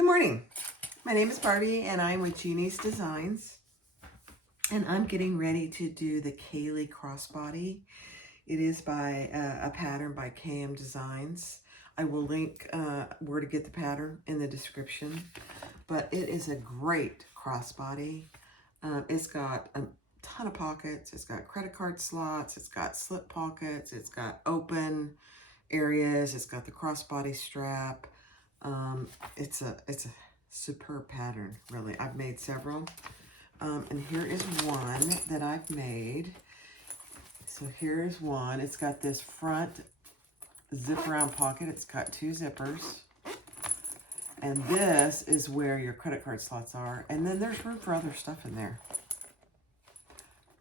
Good morning. My name is Barbie and I'm with Jeannie's Designs. And I'm getting ready to do the Kaylee Crossbody. It is by a pattern by KM Designs. I will link where to get the pattern in the description. But it is a great crossbody. It's got a ton of pockets. It's got credit card slots. It's got slip pockets. It's got open areas. It's got the crossbody strap. It's a superb pattern, really. I've made several. And here is one that I've made. So here's one. It's got this front zip around pocket. It's got 2 zippers. And this is where your credit card slots are. And then there's room for other stuff in there.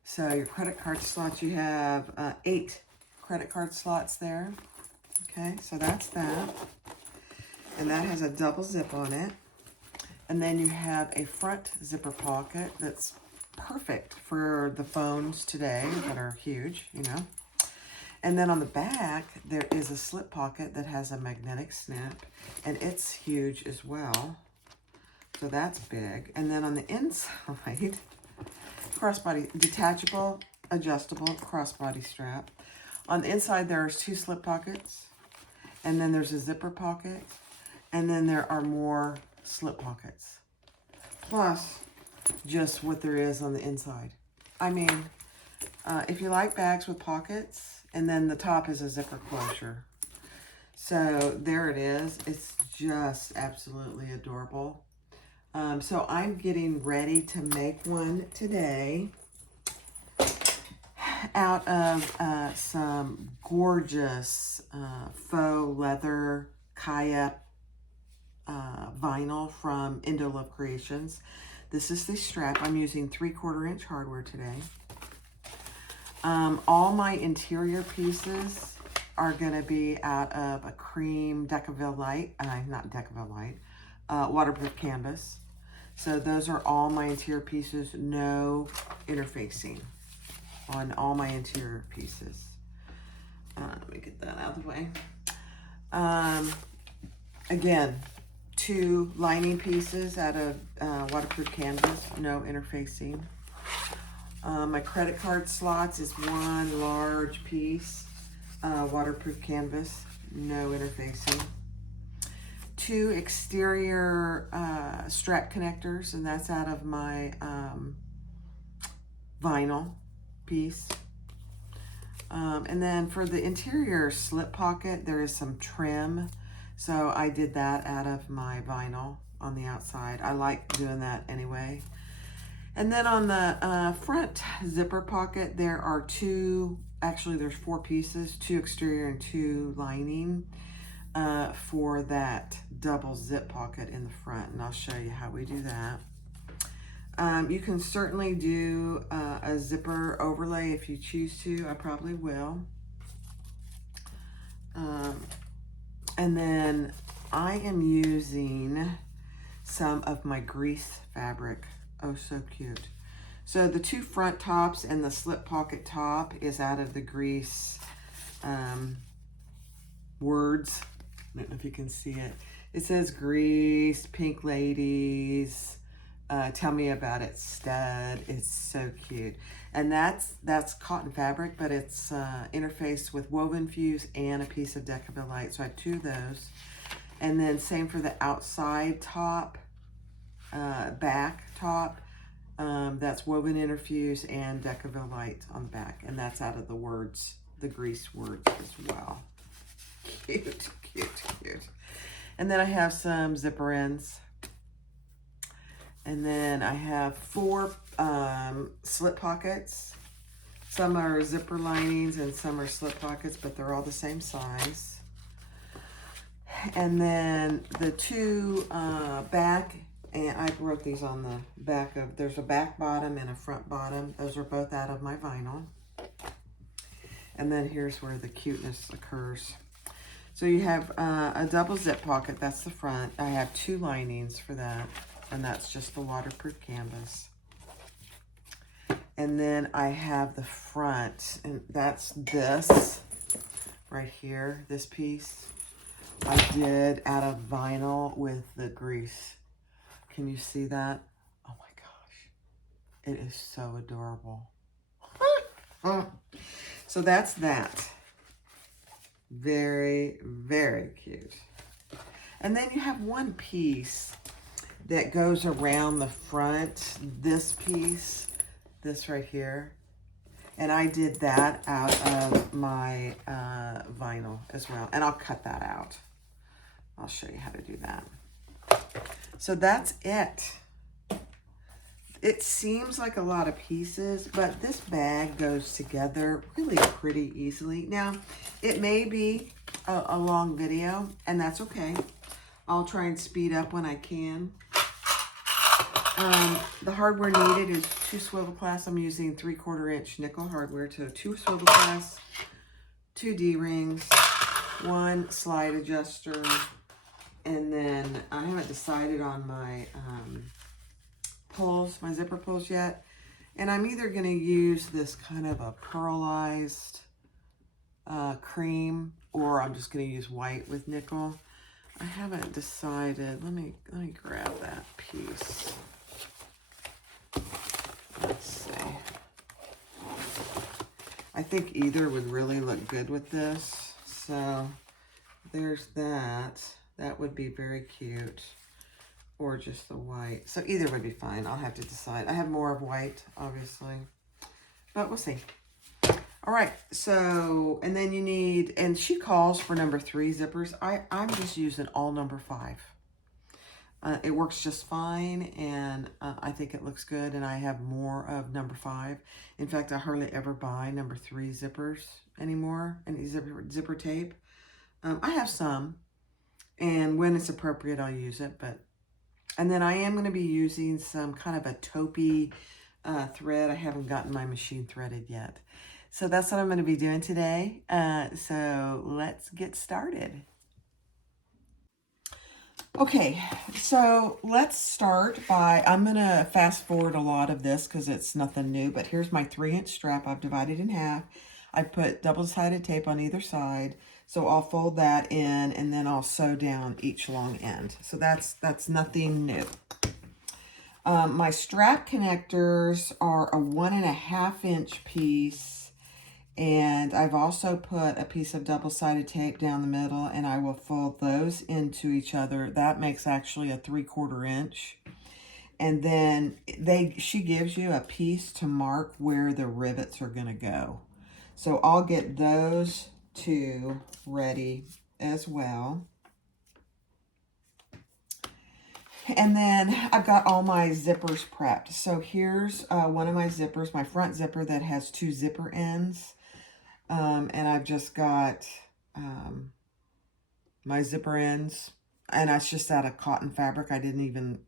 So your credit card slots, you have 8 credit card slots there. Okay, so that's that. And that has a double zip on it. And then you have a front zipper pocket that's perfect for the phones today that are huge, you know. And then on the back, there is a slip pocket that has a magnetic snap, and it's huge as well. So that's big. And then on the inside, crossbody, detachable, adjustable crossbody strap. On the inside, there's 2 slip pockets, and then there's a zipper pocket, and then there are more slip pockets. Plus, just what there is on the inside. I mean, if you like bags with pockets, and then the top is a zipper closure. So there it is. It's just absolutely adorable. So I'm getting ready to make one today out of some gorgeous faux leather Kaya vinyl from Indo Love Creations. This is the strap. I'm using 3/4 inch hardware today. All my interior pieces are going to be out of a cream Decaville Light, not Decaville Light, waterproof canvas. So those are all my interior pieces, no interfacing on all my interior pieces. Let me get that out of the way. Again, 2 lining pieces out of waterproof canvas, no interfacing. My credit card slots is 1 large piece, waterproof canvas, no interfacing. 2 exterior strap connectors, and that's out of my vinyl piece. And then for the interior slip pocket, there is some trim. So I did that out of my vinyl on the outside. I like doing that anyway. And then on the front zipper pocket, there are 2, actually there's 4 pieces, 2 exterior and 2 lining for that double zip pocket in the front. And I'll show you how we do that. You can certainly do a zipper overlay if you choose to. I probably will. And then I am using some of my grease fabric. Oh, so cute. So the 2 front tops and the slip pocket top is out of the grease words. I don't know if you can see it. It says grease, pink ladies, tell me about it, stud. It's so cute. And that's cotton fabric, but it's interfaced with woven fuse and a piece of Decaville Light. So I have 2 of those. And then same for the outside top, back top. That's woven interfuse and Decaville Light on the back. And that's out of the words, the grease words as well. Cute, cute, cute. And then I have some zipper ends. And then I have 4 slip pockets. Some are zipper linings and some are slip pockets, but they're all the same size. And then the 2 back, and I wrote these on the back of, there's a back bottom and a front bottom. Those are both out of my vinyl. And then here's where the cuteness occurs. So you have a double zip pocket, that's the front. I have 2 linings for that, and that's just the waterproof canvas. And then I have the front, and that's this right here, this piece. I did out of vinyl with the grease. Can you see that? Oh my gosh. It is so adorable. So that's that. Very, very cute. And then you have one piece that goes around the front. This piece, this right here. And I did that out of my vinyl as well. And I'll cut that out. I'll show you how to do that. So that's it. It seems like a lot of pieces, but this bag goes together really pretty easily. Now, it may be a long video, and that's okay. I'll try and speed up when I can. The hardware needed is 2 swivel clasps. I'm using 3/4 inch nickel hardware, so 2 swivel clasps, 2 D-rings, 1 slide adjuster, and then I haven't decided on my pulls, my zipper pulls yet. And I'm either going to use this kind of a pearlized cream, or I'm just going to use white with nickel. I haven't decided. Let me grab that piece. Let's see. I think either would really look good with this. So there's that. That would be very cute. Or just the white. So either would be fine. I'll have to decide. I have more of white, obviously. But we'll see. All right. So, and then you need, and she calls for number 3 zippers. I'm just using all number 5. It works just fine, and I think it looks good, and I have more of number 5. In fact, I hardly ever buy number 3 zippers anymore, any zipper tape. I have some, and when it's appropriate, I'll use it, but, and then I am going to be using some kind of a taupey thread. I haven't gotten my machine threaded yet. So that's what I'm going to be doing today. So let's get started. Okay, so let's start by, I'm going to fast forward a lot of this because it's nothing new, but here's my 3-inch strap. I've divided in half. I put double-sided tape on either side, so I'll fold that in and then I'll sew down each long end. So that's nothing new. My strap connectors are a 1.5-inch piece. And I've also put a piece of double-sided tape down the middle, and I will fold those into each other. That makes actually a 3/4 inch. And then she gives you a piece to mark where the rivets are going to go. So I'll get those 2 ready as well. And then I've got all my zippers prepped. So here's one of my zippers, my front zipper that has 2 zipper ends. And I've just got my zipper ends, and that's just out of cotton fabric. I didn't even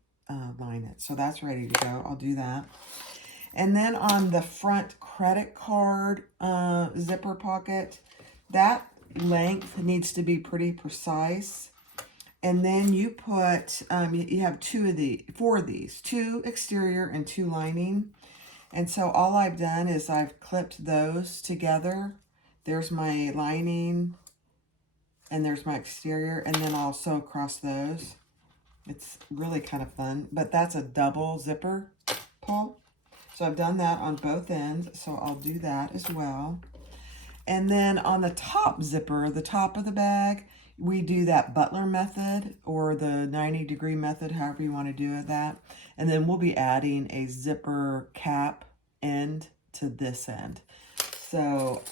line it. So that's ready to go. I'll do that. And then on the front credit card zipper pocket, that length needs to be pretty precise. And then you put, you have 4 of these, 2 exterior and 2 lining. And so all I've done is I've clipped those together. There's my lining, and there's my exterior, and then I'll sew across those. It's really kind of fun, but that's a double zipper pull. So I've done that on both ends, so I'll do that as well. And then on the top zipper, the top of the bag, we do that butler method or the 90-degree method, however you want to do that. And then we'll be adding a zipper cap end to this end. So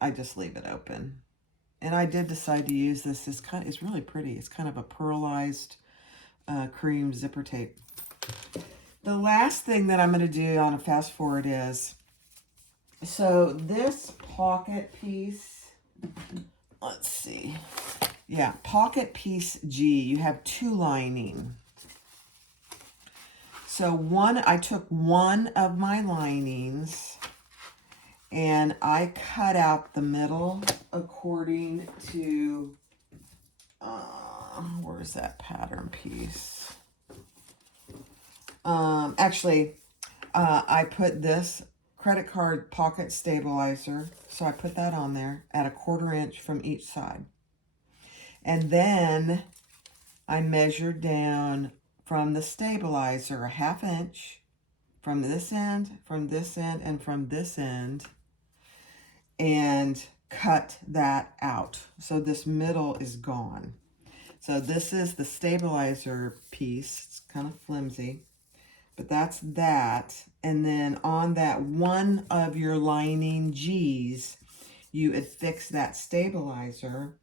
I just leave it open. And I did decide to use this. It's really pretty. It's kind of a pearlized cream zipper tape. The last thing that I'm going to do on a fast forward is, so this pocket piece, let's see. Yeah, pocket piece G, you have 2 lining. So I took one of my linings and I cut out the middle according to, where's that pattern piece? Actually, I put this credit card pocket stabilizer. So I put that on there at a 1/4 inch from each side. And then I measured down from the stabilizer a 1/2 inch from this end, from this end, and from this end, and cut that out. So this middle is gone. So this is the stabilizer piece. It's kind of flimsy, but that's that. And then on that one of your lining G's, you affix that stabilizer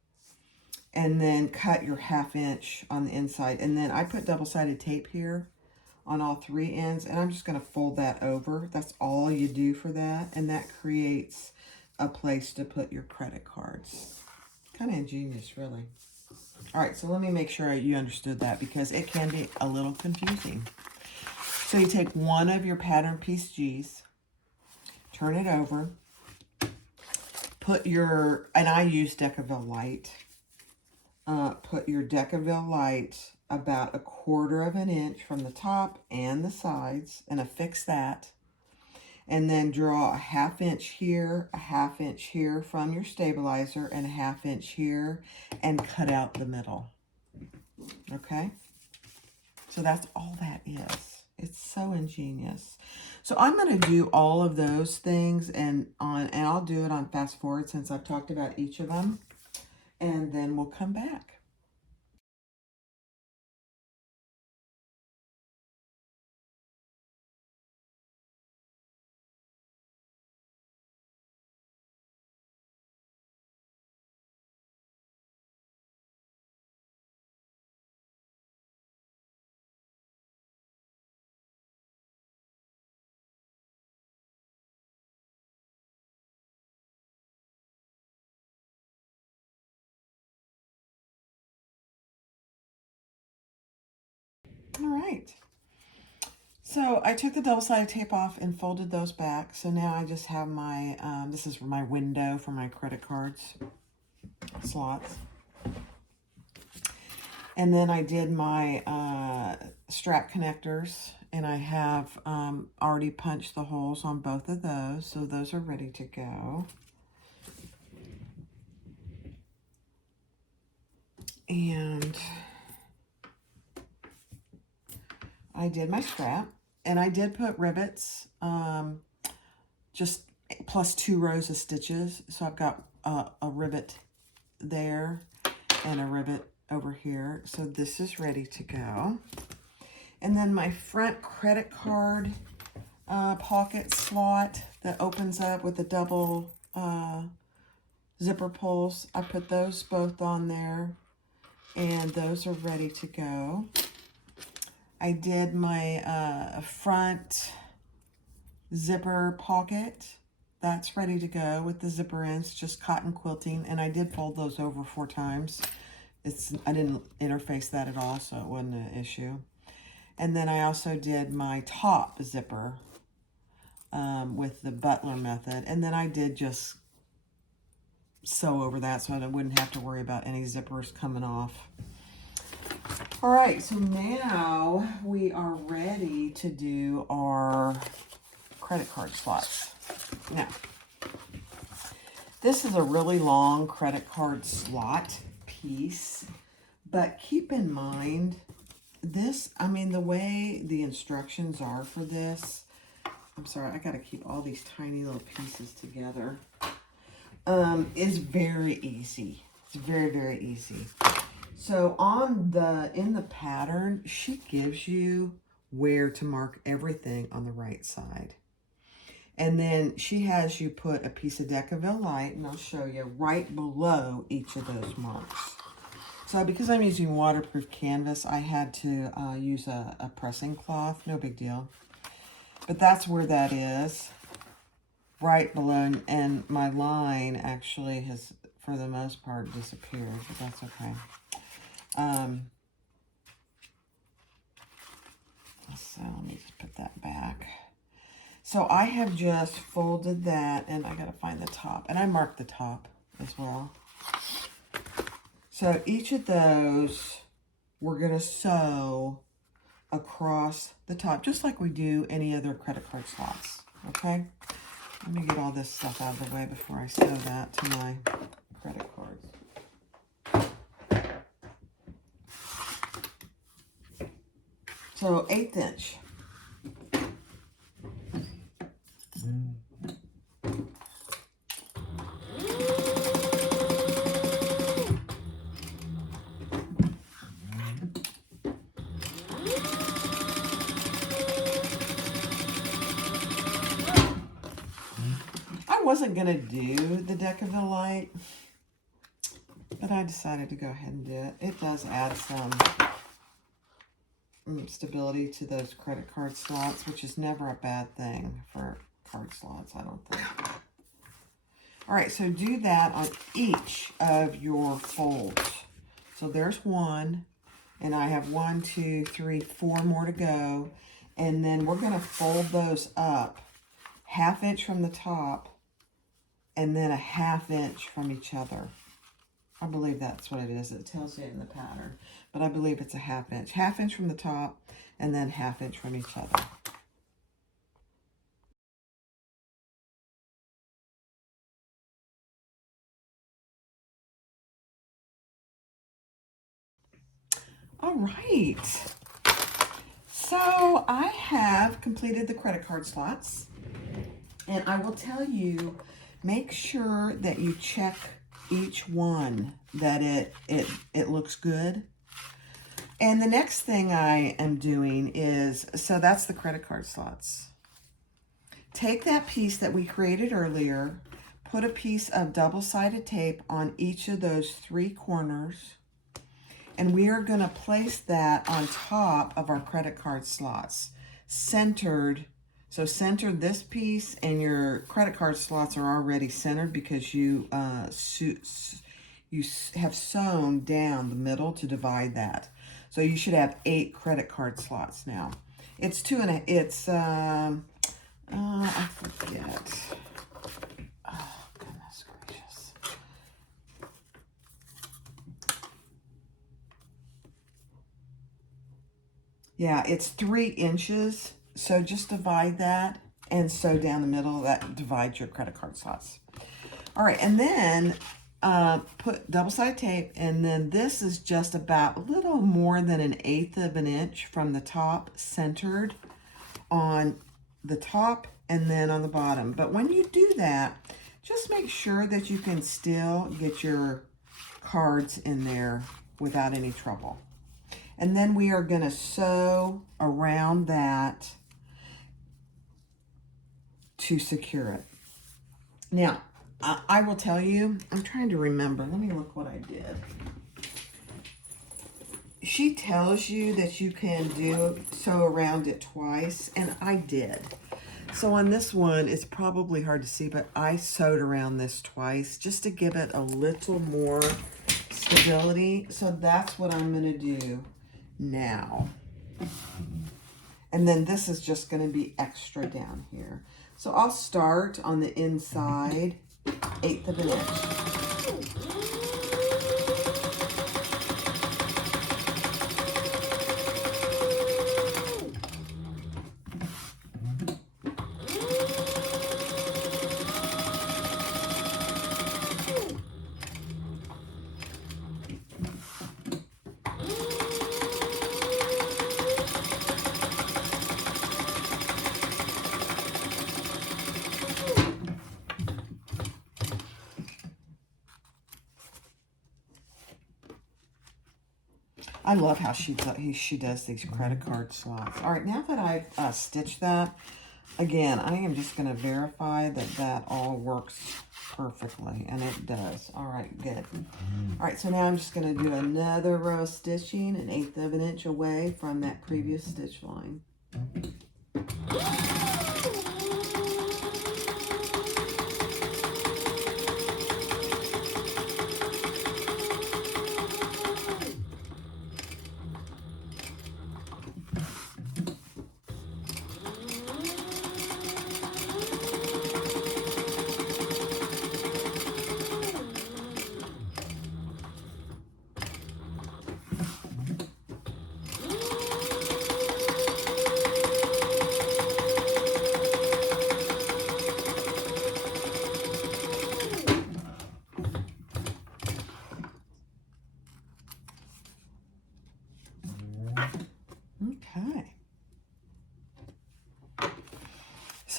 and then cut your 1/2 inch on the inside. And then I put double-sided tape here on all 3 ends, and I'm just going to fold that over. That's all you do for that, and that creates a place to put your credit cards. Kind of ingenious, really. All right, so let me make sure you understood that, because it can be a little confusing. So you take one of your pattern piece G's, turn it over, put your, and I use Decaville Light, put your Decaville Light about 1/4 inch from the top and the sides and affix that. And then draw a 1/2 inch here, a 1/2 inch here from your stabilizer, and a 1/2 inch here, and cut out the middle. Okay? So that's all that is. It's so ingenious. So I'm going to do all of those things, and I'll do it on fast forward since I've talked about each of them, and then we'll come back. All right. So I took the double-sided tape off and folded those back. So now I just have my, this is my window for my credit cards slots. And then I did my strap connectors, and I have already punched the holes on both of those. So those are ready to go. And I did my strap, and I did put rivets, just plus 2 rows of stitches. So I've got a rivet there and a rivet over here. So this is ready to go. And then my front credit card pocket slot that opens up with the double zipper pulls, I put those both on there, and those are ready to go. I did my front zipper pocket. That's ready to go with the zipper ends, just cotton quilting, and I did fold those over 4 times. I didn't interface that at all, so it wasn't an issue. And then I also did my top zipper with the Butler method, and then I did just sew over that so I wouldn't have to worry about any zippers coming off. All right, so now we are ready to do our credit card slots. Now, this is a really long credit card slot piece, but keep in mind this, I mean, the way the instructions are for this, I'm sorry, I got to keep all these tiny little pieces together, is very easy. It's very, very easy. So in the pattern, she gives you where to mark everything on the right side. And then she has you put a piece of Decaville Light, and I'll show you, right below each of those marks. So because I'm using waterproof canvas, I had to use a pressing cloth. No big deal. But that's where that is, right below. And my line actually has, for the most part, disappeared, but that's okay. So let me just put that back. So I have just folded that, and I gotta find the top, and I marked the top as well. So each of those, we're gonna sew across the top, just like we do any other credit card slots, okay? Let me get all this stuff out of the way before I sew that to my credit cards. So 1/8 inch. I wasn't gonna do the deck of the light, but I decided to go ahead and do it. It does add some stability to those credit card slots, which is never a bad thing for card slots, I don't think. All right, so do that on each of your folds. So there's one, and I have 1, 2, 3, 4 more to go. And then we're gonna fold those up 1/2 inch from the top and then 1/2 inch from each other. I believe that's what it is. It tells you in the pattern, but I believe it's a 1/2 inch. 1/2 inch from the top and then 1/2 inch from each other. All right. So I have completed the credit card slots, and I will tell you, make sure that you check each one that it looks good. And the next thing I am doing is, so that's the credit card slots. Take that piece that we created earlier, put a piece of double-sided tape on each of those 3 corners, and we are going to place that on top of our credit card slots, centered. So center this piece, and your credit card slots are already centered because you have sewn down the middle to divide that. So you should have 8 credit card slots now. It's 2 and a, it's, I forget. Oh, goodness gracious. Yeah, it's 3 inches. So just divide that and sew down the middle. That divides your credit card slots. All right, and then put double-sided tape, and then this is just about a little more than 1/8 of an inch from the top, centered on the top and then on the bottom. But when you do that, just make sure that you can still get your cards in there without any trouble. And then we are going to sew around that to secure it. Now, I will tell you, I'm trying to remember. Let me look what I did. She tells you that you can sew around it twice, and I did. So on this one, it's probably hard to see, but I sewed around this twice just to give it a little more stability. So that's what I'm going to do now. And then this is just going to be extra down here. So I'll start on the inside, 1/8 of an inch. I love how she does these credit card slots. All right, now that I've stitched that, again, I am just going to verify that that all works perfectly, and it does. All right, good. All right, so now I'm just going to do another row of stitching, 1/8 of an inch away from that previous stitch line.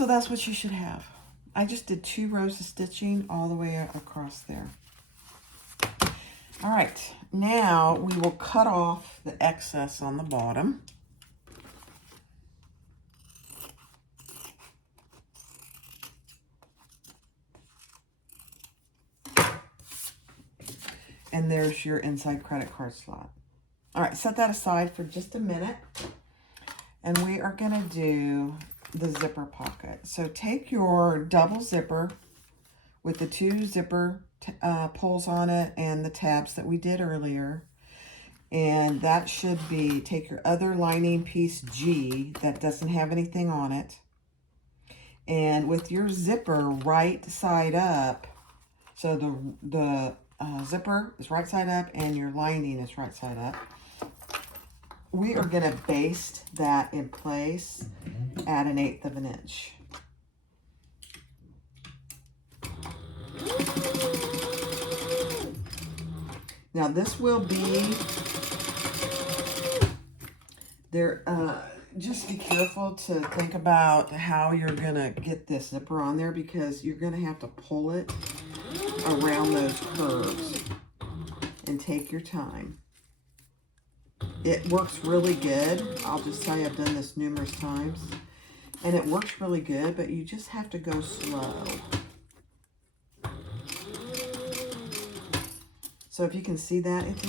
So that's what you should have. I just did 2 rows of stitching all the way across there. All right, now we will cut off the excess on the bottom. And there's your inside credit card slot. All right, set that aside for just a minute. And we are gonna do the zipper pocket. So take your double zipper with the 2 zipper pulls on it and the tabs that we did earlier. And that should be, take your other lining piece G that doesn't have anything on it. And with your zipper right side up, so the zipper is right side up and your lining is right side up, we are going to baste that in place at 1/8 of an inch. Now this will be there. Just be careful to think about how you're going to get this zipper on there, because you're going to have to pull it around those curves and take your time. It works really good. I'll just tell you, I've done this numerous times and it works really good, but you just have to go slow. So if you can see that, it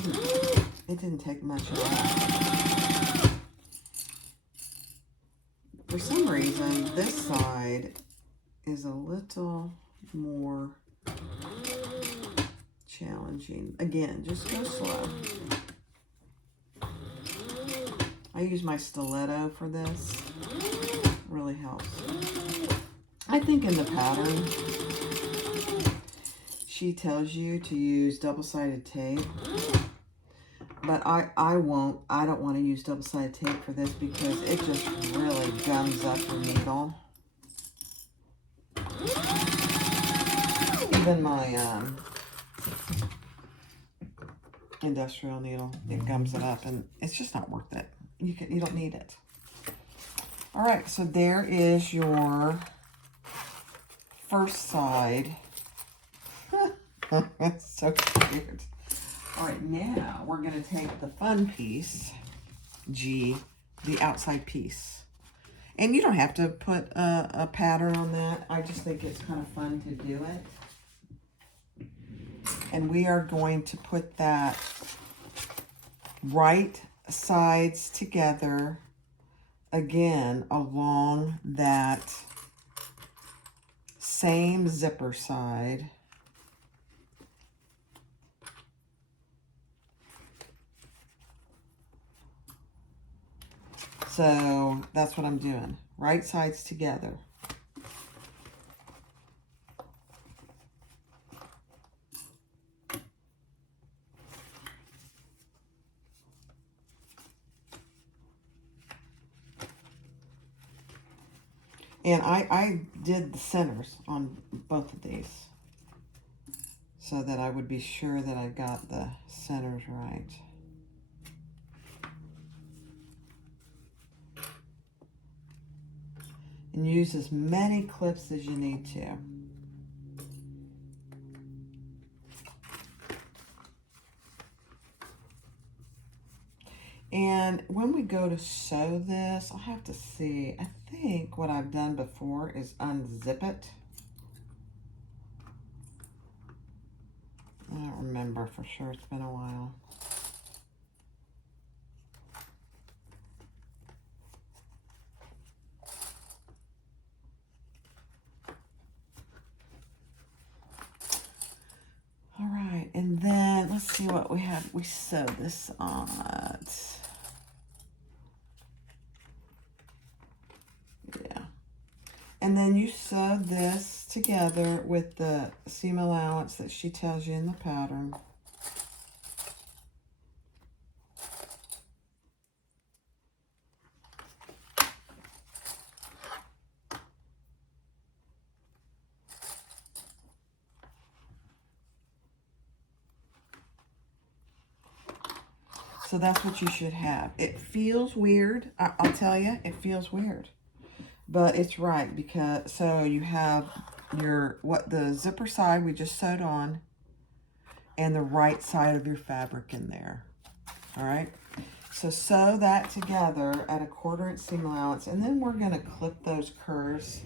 didn't take much at all. For some reason, this side is a little more challenging. Again, just go slow. I use my stiletto for this. It really helps. I think in the pattern, she tells you to use double-sided tape. But I won't. I don't want to use double-sided tape for this because it just really gums up your needle. Even my industrial needle, it gums it up, and it's just not worth it. You don't need it. All right, so there is your first side. That's so weird. All right, now we're going to take the fun piece, G, the outside piece. And you don't have to put a pattern on that. I just think it's kind of fun to do it. And we are going to put that right sides together again along that same zipper side. So that's what I'm doing. Right sides together. And I did the centers on both of these so that I would be sure that I got the centers right. And use as many clips as you need to. And when we go to sew this, I'll have to see. I think what I've done before is unzip it. I don't remember for sure. It's been a while. All right, and then let's see what we have. We sewed this on it. Yeah. And then you sew this together with the seam allowance that she tells you in the pattern. So that's what you should have. It feels weird. I'll tell you, it feels weird. But it's right because, so you have your, the zipper side we just sewed on and the right side of your fabric in there. All right. So sew that together at a 1/4 inch seam allowance, and then we're going to clip those curves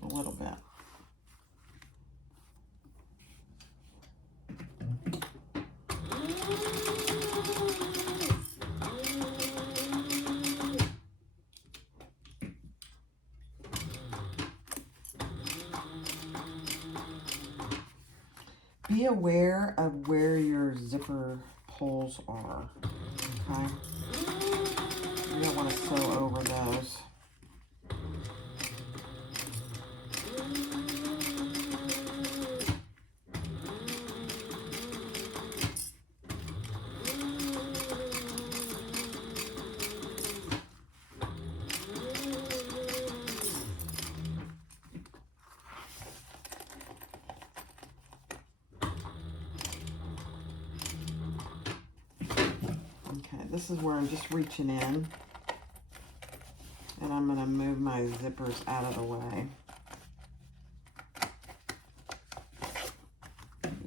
a little bit. Be aware of where your zipper holes are, okay? You don't want to sew over those. Okay, this is where I'm just reaching in. And I'm going to move my zippers out of the way.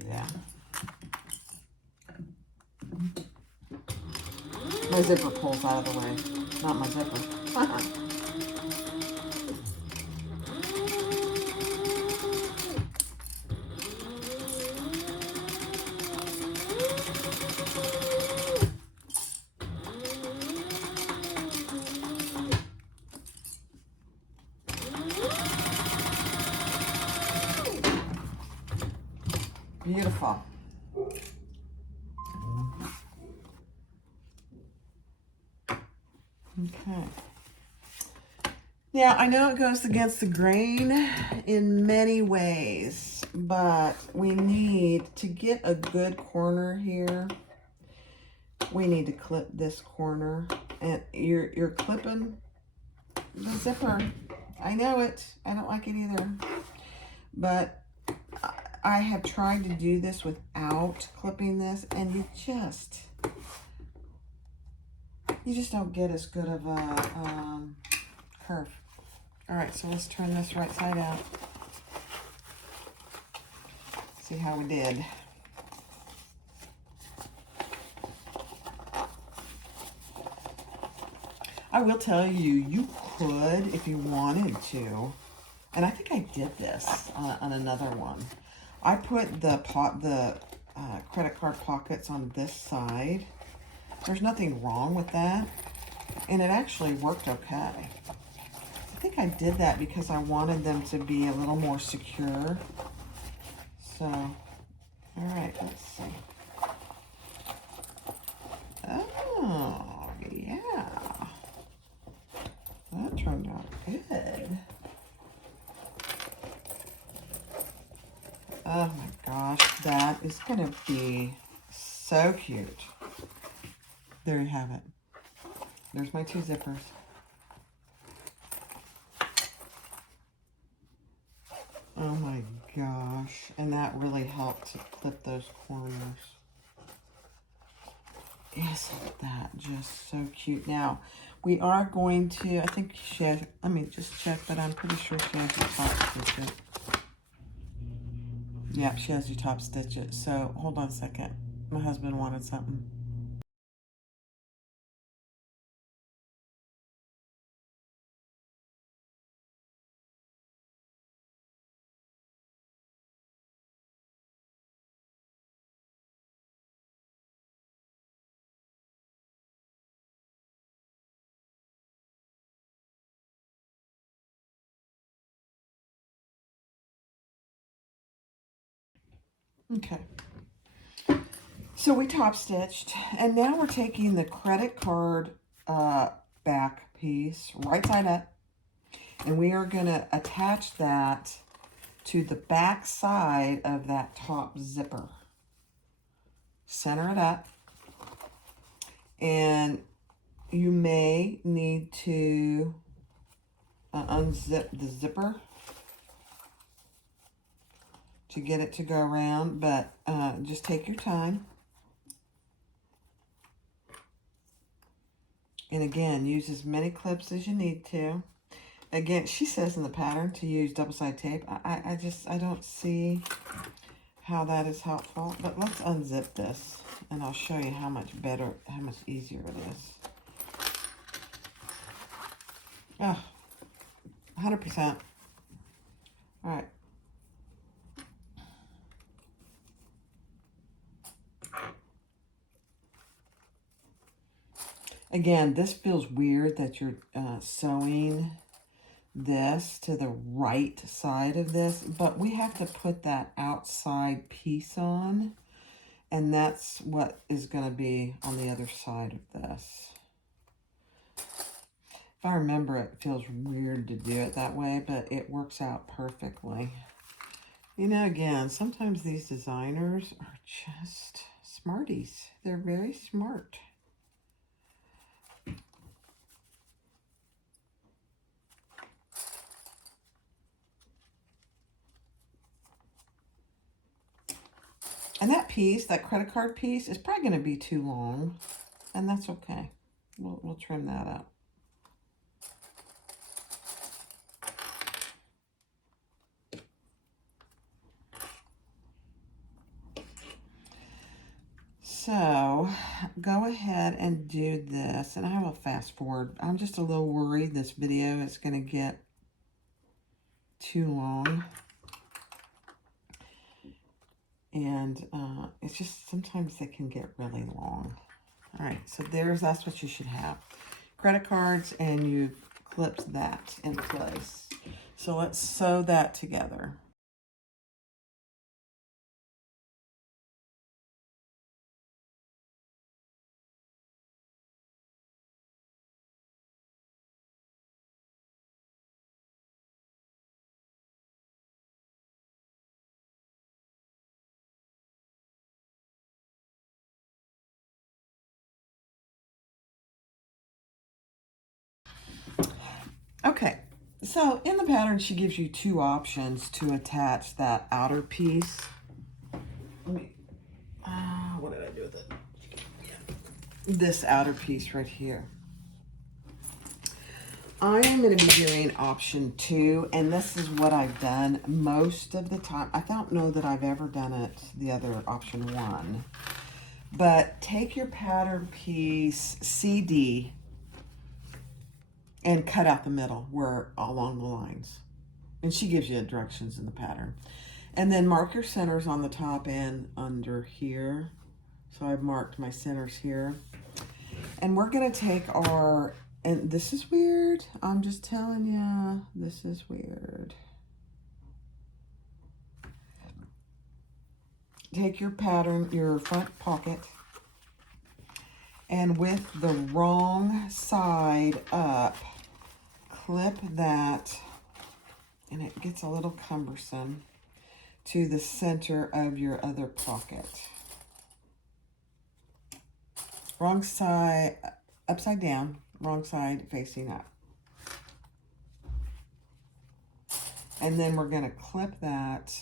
Yeah. My zipper pulls out of the way. Not my zipper. Beautiful. Okay. Now, I know it goes against the grain in many ways, but we need to get a good corner here. We need to clip this corner, and you're clipping the zipper. I know it. I don't like it either. But I have tried to do this without clipping this, and you just don't get as good of a curve. All right, so let's turn this right side out. See how we did. I will tell you, you could, if you wanted to, and I think I did this on another one. I put the credit card pockets on this side. There's nothing wrong with that, and it actually worked okay. I think I did that because I wanted them to be a little more secure. So, all right, let's see. Oh, yeah. That turned out good. Oh my gosh, that is going to be so cute. There you have it. There's my 2 zippers. Oh my gosh, and that really helped to clip those corners. Isn't that just so cute? Now, we are going to, I think she has, let me just check, but I'm pretty sure she has you top stitch it. Yep, she has you top stitch it. So, hold on a second. My husband wanted something. Okay. So we top stitched, and now we're taking the credit card back piece, right side up, and we are going to attach that to the back side of that top zipper. Center it up, and you may need to unzip the zipper to get it to go around, but just take your time. And again, use as many clips as you need to. Again, she says in the pattern to use double-sided tape. I don't see how that is helpful. But let's unzip this, and I'll show you how much better, how much easier it is. Oh, 100%. All right. Again, this feels weird that you're sewing this to the right side of this, but we have to put that outside piece on, and that's what is going to be on the other side of this. If I remember, it feels weird to do it that way, but it works out perfectly. You know, again, sometimes these designers are just smarties. They're very smart. And that piece, that credit card piece, is probably going to be too long, and that's okay. We'll trim that up. So, go ahead and do this, and I will fast forward. I'm just a little worried this video is going to get too long. And it's just, sometimes they can get really long. All right, so that's what you should have. Credit cards, and you've clipped that in place. So let's sew that together. Okay, so in the pattern, she gives you two options to attach that outer piece. Let me, what did I do with it? This outer piece right here. I am going to be doing option 2, and this is what I've done most of the time. I don't know that I've ever done it the other option 1. But take your pattern piece CD and cut out the middle where along the lines. And she gives you directions in the pattern. And then mark your centers on the top and under here. So I've marked my centers here. And we're going to take our, and this is weird. I'm just telling you, this is weird. Take your pattern, your front pocket, and with the wrong side up, clip that, and it gets a little cumbersome, to the center of your other pocket. Wrong side, upside down, wrong side facing up. And then we're going to clip that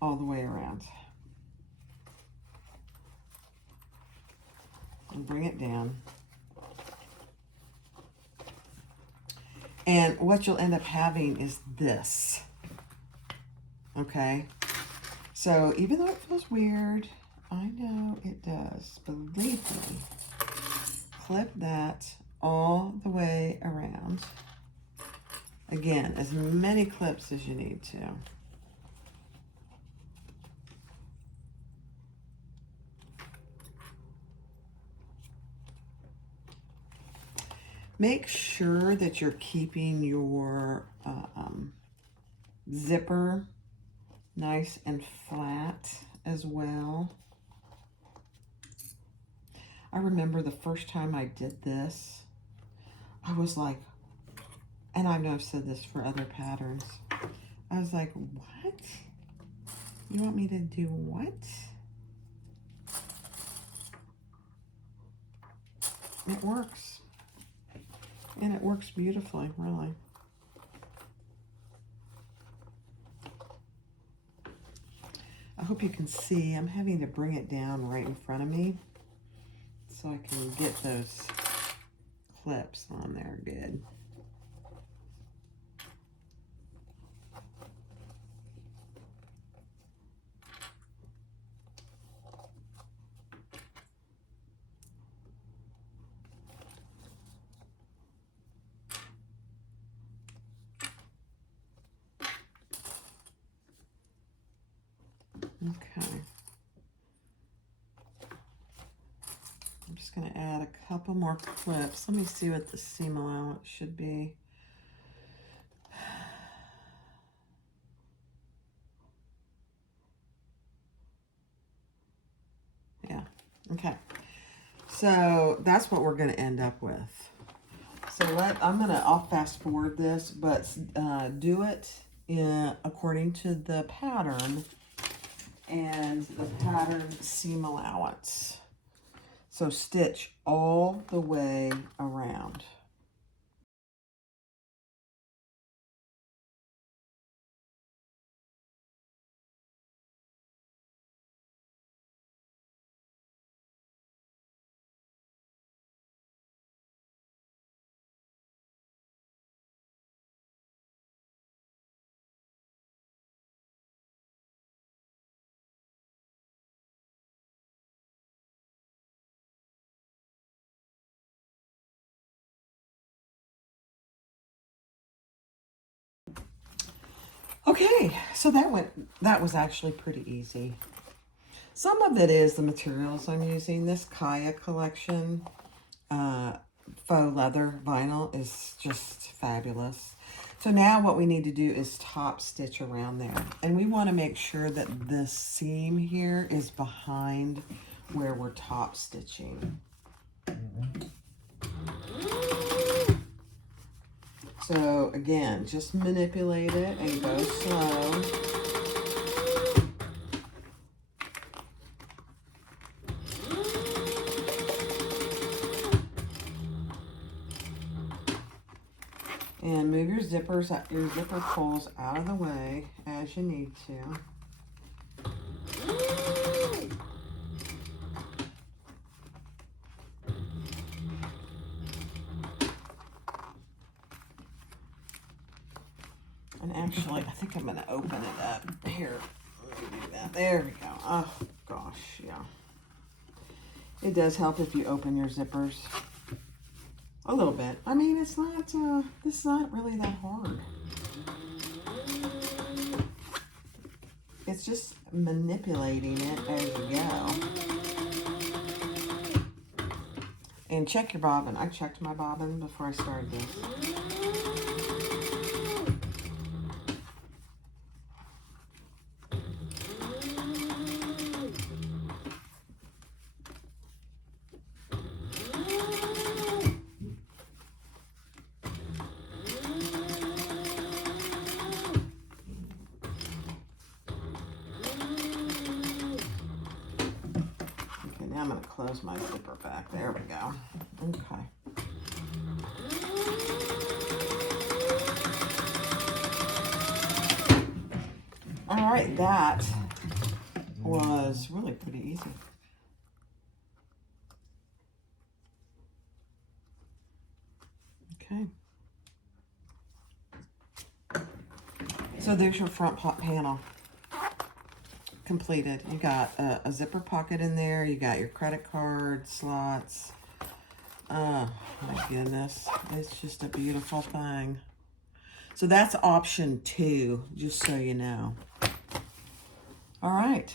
all the way around. And bring it down. And what you'll end up having is this. Okay? So even though it feels weird, I know it does. Believe me. Clip that all the way around. Again, as many clips as you need to. Make sure that you're keeping your zipper nice and flat as well. I remember the first time I did this, I was like, and I know I've said this for other patterns, I was like, what? You want me to do what? It works. And it works beautifully, really. I hope you can see. I'm having to bring it down right in front of me so I can get those clips on there good. Okay. I'm just going to add a couple more clips. Let me see what the seam allowance should be. Yeah, okay. So that's what we're going to end up with. So I'll fast forward this, but do it according to the pattern and the pattern seam allowance. So stitch all the way around. Okay, so that was actually pretty easy. Some of it is the materials I'm using. This Kaya collection faux leather vinyl is just fabulous. So now what we need to do is top stitch around there. And we want to make sure that this seam here is behind where we're top stitching. So again, just manipulate it and go slow. And move your zipper pulls out of the way as you need to. And actually, I think I'm going to open it up. Here, let me do that. There we go. Oh, gosh, yeah. It does help if you open your zippers. A little bit. I mean, it's not, this is not really that hard. It's just manipulating it as you go. And check your bobbin. I checked my bobbin before I started this. I'm going to close my zipper back. There we go. Okay. All right, that was really pretty easy. Okay. So there's your front panel. Completed. You got a zipper pocket in there. You got your credit card slots. Oh my goodness, it's just a beautiful thing. So that's option 2, just so you know. All right.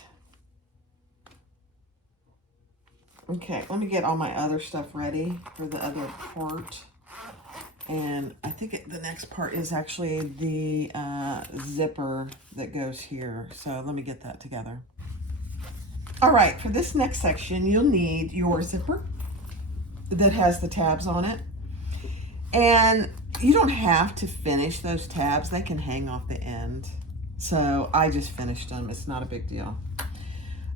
Okay, let me get all my other stuff ready for the other part. And I think the next part is actually the zipper that goes here. So let me get that together. All right, for this next section, you'll need your zipper that has the tabs on it. And you don't have to finish those tabs. They can hang off the end. So I just finished them. It's not a big deal.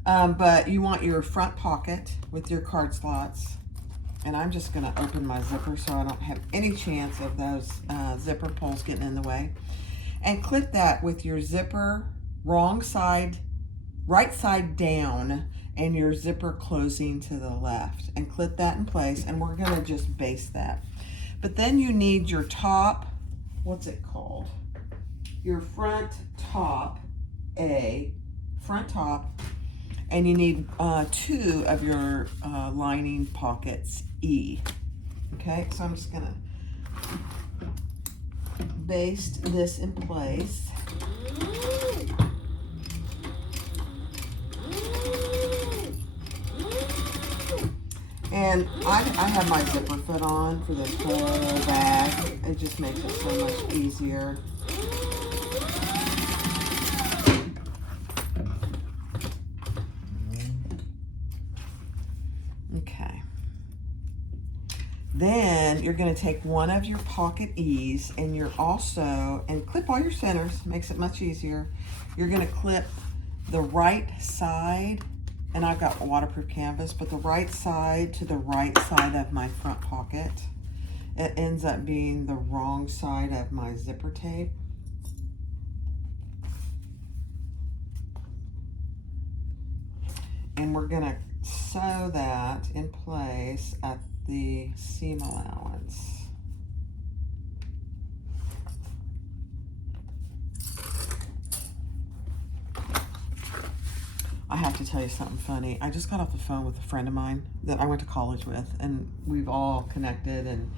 But you want your front pocket with your card slots. And I'm just going to open my zipper so I don't have any chance of those zipper pulls getting in the way. And clip that with your zipper right side down, and your zipper closing to the left. And clip that in place, and we're going to just baste that. But then you need your top, what's it called? Your front top, front top. And you need 2 of your lining pockets, E. Okay, so I'm just gonna baste this in place. And I have my zipper foot on for this whole bag. It just makes it so much easier. Okay. Then you're going to take one of your pocket E's and you're also, and clip all your centers, makes it much easier. You're going to clip the right side, and I've got waterproof canvas, but the right side to the right side of my front pocket. It ends up being the wrong side of my zipper tape. And we're going to sew that in place at the seam allowance. I have to tell you something funny. I just got off the phone with a friend of mine that I went to college with, and we've all connected, and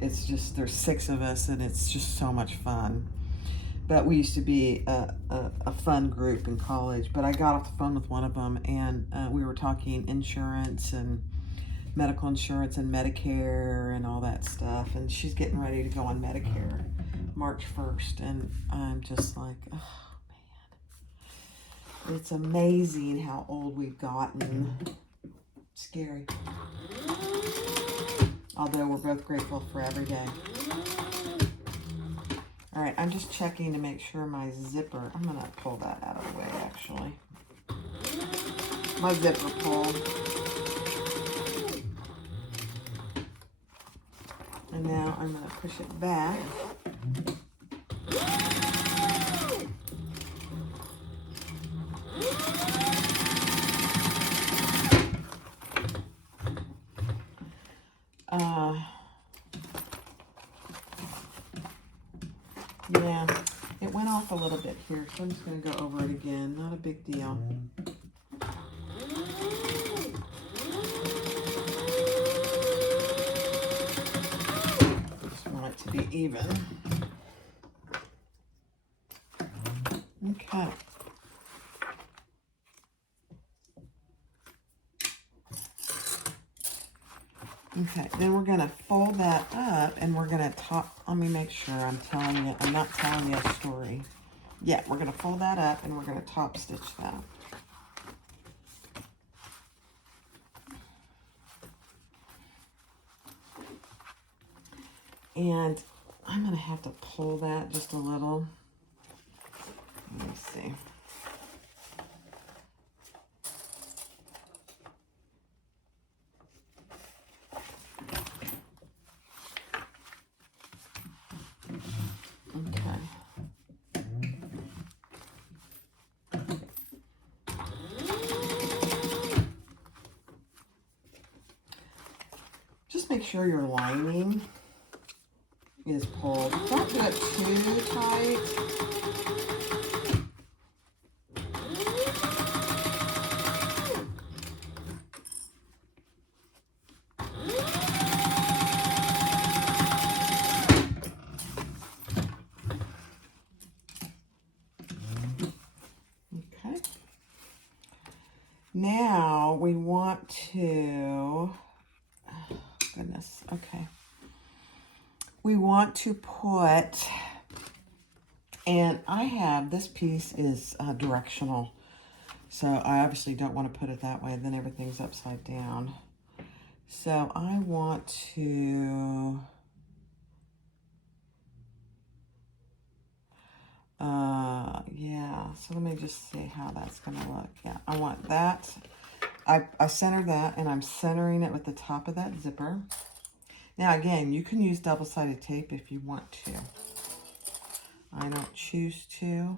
it's just, there's 6 of us, and it's just so much fun. But we used to be a fun group in college. But I got off the phone with one of them, and we were talking insurance and medical insurance and Medicare and all that stuff. And she's getting ready to go on Medicare March 1st. And I'm just like, oh, man. It's amazing how old we've gotten. Scary. Although we're both grateful for every day. All right, I'm just checking to make sure my zipper, I'm gonna pull that out of the way actually. My zipper pulled. And now I'm gonna push it back. Yeah, it went off a little bit here, so I'm just going to go over it again. Not a big deal. Just want it to be even. Okay. Okay, then we're going to fold that up and we're going to top, let me make sure I'm not telling you a story. Yeah, we're going to fold that up and we're going to top stitch that. And I'm going to have to pull that just a little. Let me see. Just make sure your lining is pulled. Don't do it too tight. Okay. Now we want to, oh, goodness, okay. We want to put, and I have, this piece is directional. So I obviously don't want to put it that way, then everything's upside down. So I want to, yeah, so let me just see how that's going to look. Yeah, I want that. I center that, and I'm centering it with the top of that zipper. Now, again, you can use double-sided tape if you want to. I don't choose to,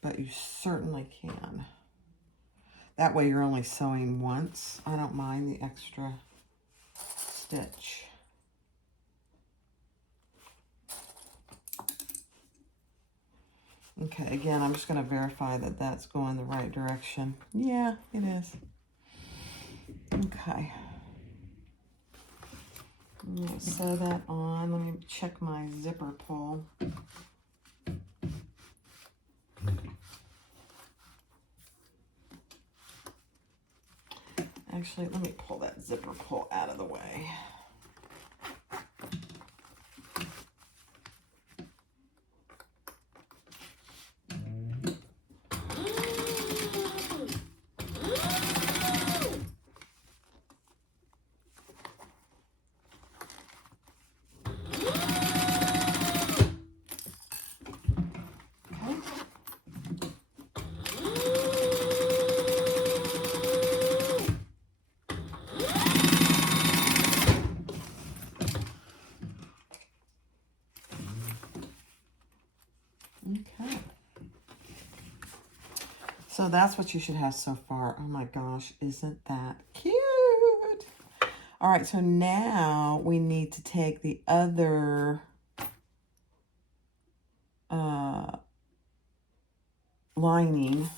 but you certainly can. That way you're only sewing once. I don't mind the extra stitch. Okay, again, I'm just going to verify that that's going the right direction. Yeah, it is. Okay. I'm going to sew that on. Let me check my zipper pull. Actually, let me pull that zipper pull out of the way. Okay. So that's what you should have so far. Oh my gosh, isn't that cute? All right, so now we need to take the other lining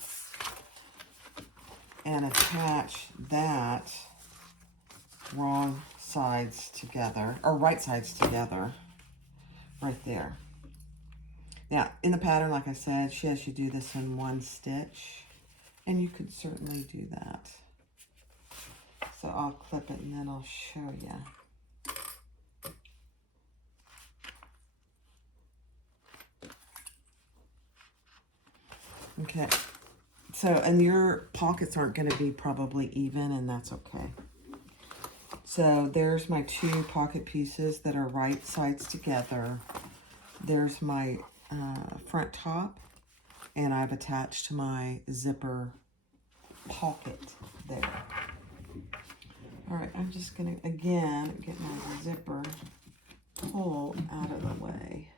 and attach that wrong sides together, or right sides together, right there. Now, in the pattern, like I said, she has you do this in one stitch, and you could certainly do that. So I'll clip it and then I'll show you. Okay, so, and your pockets aren't going to be probably even, and that's okay. So there's my two pocket pieces that are right sides together. There's my front top, and I've attached my zipper pocket there. All right, I'm just gonna, again, get my zipper pull out of the way.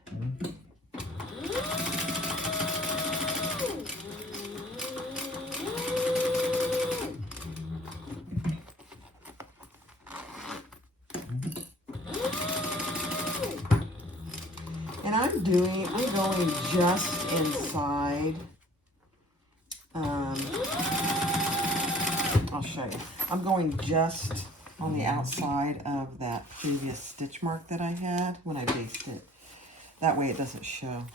And I'm going just inside. I'll show you. I'm going just on the outside of that previous stitch mark that I had when I basted it. That way it doesn't show.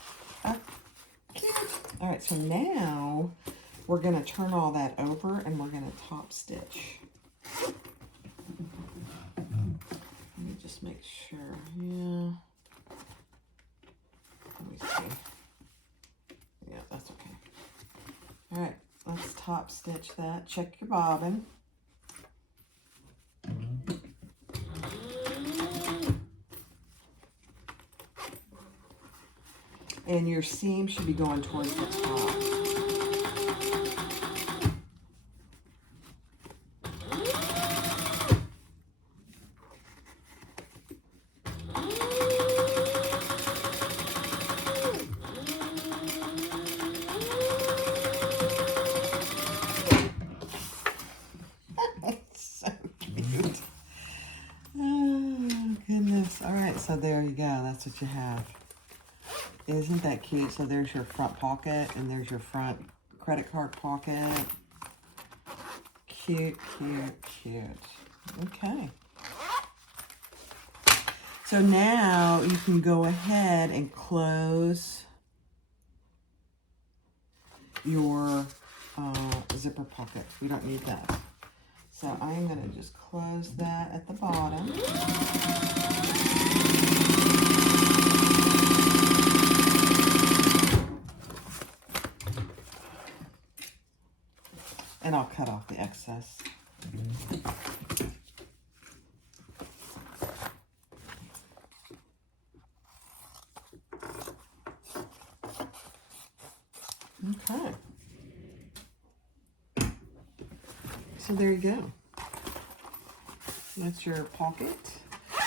Cute. All right, so now we're going to turn all that over and we're going to top stitch. Let me just make sure. Yeah. Let me see. Yeah, that's okay. All right, let's top stitch that. Check your bobbin. And your seam should be going towards the top. So cute. Oh, goodness. All right, so there you go. That's what you have. Isn't that cute? So there's your front pocket, and there's your front credit card pocket. Cute, cute, cute. Okay. So now you can go ahead and close your zipper pocket. We don't need that. So I'm going to just close that at the bottom. And I'll cut off the excess. Okay. So there you go. That's your pocket.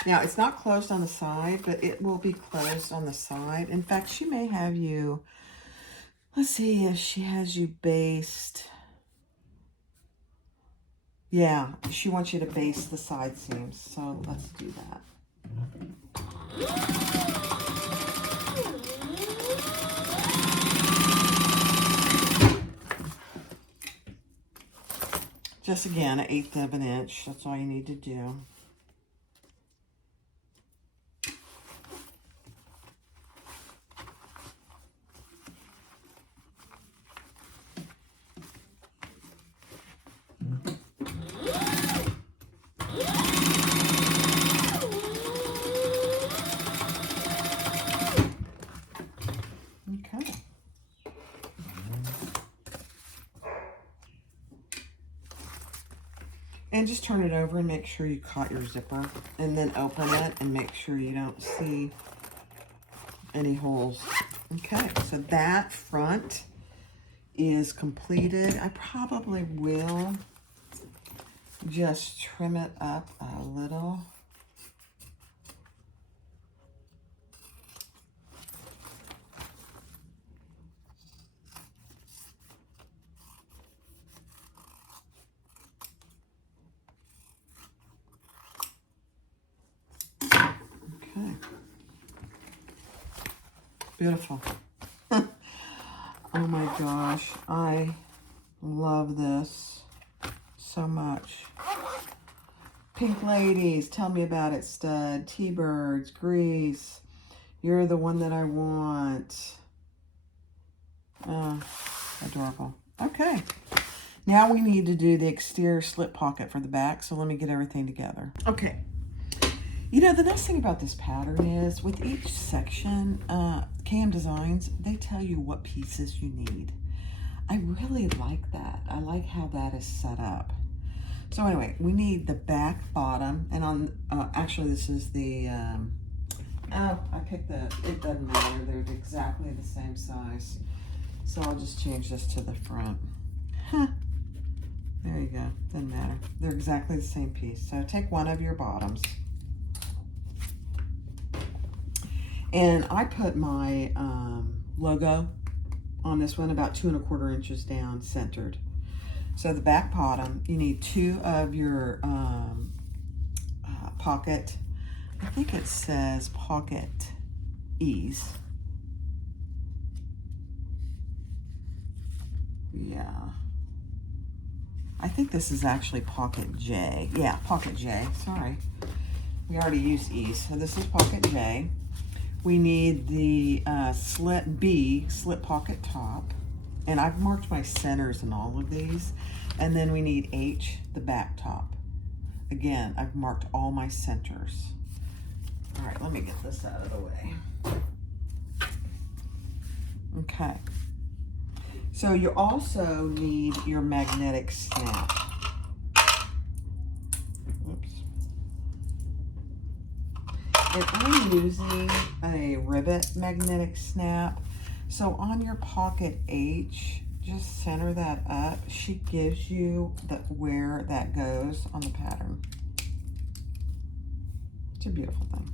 Now, it's not closed on the side, but it will be closed on the side. In fact, she may have you, let's see if she has you based. Yeah, she wants you to baste the side seams, so let's do that. Just again, 1/8 of an inch. That's all you need to do. And just turn it over and make sure you caught your zipper. And then open it and make sure you don't see any holes. Okay, so that front is completed. I probably will just trim it up a little. Okay. Beautiful. Oh my gosh, I love this so much. Pink Ladies, tell me about it, stud. T-Birds, Grease, you're the one that I want. Adorable. Okay, now we need to do the exterior slip pocket for the back, so let me get everything together. Okay. You know, the nice thing about this pattern is with each section, KM Designs, they tell you what pieces you need. I really like that. I like how that is set up. So anyway, we need the back bottom, and on, actually this is the, I picked it doesn't matter. They're exactly the same size. So I'll just change this to the front. Huh. There you go, doesn't matter. They're exactly the same piece. So take one of your bottoms. And I put my logo on this one about 2 1/4 inches down, centered. So the back bottom, you need 2 of your pocket. I think it says pocket E's. Yeah. I think this is actually pocket J. Yeah, pocket J. Sorry. We already used E's. So this is pocket J. We need the slit B, slip pocket top. And I've marked my centers in all of these. And then we need H, the back top. Again, I've marked all my centers. All right, let me get this out of the way. Okay. So you also need your magnetic snap. And I'm using a rivet magnetic snap. So on your pocket H, just center that up. She gives you where that goes on the pattern. It's a beautiful thing.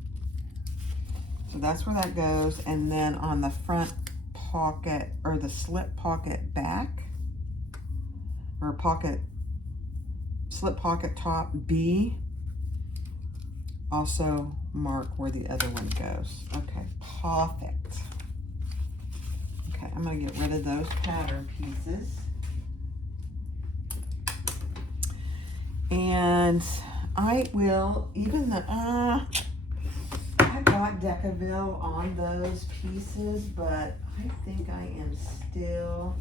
So that's where that goes. And then on the front pocket, or the slip pocket back, or slip pocket top B, also mark where the other one goes. Okay, perfect. Okay, I'm going to get rid of those pattern pieces. And I will, even the, I got Decaville on those pieces, but I think I am still,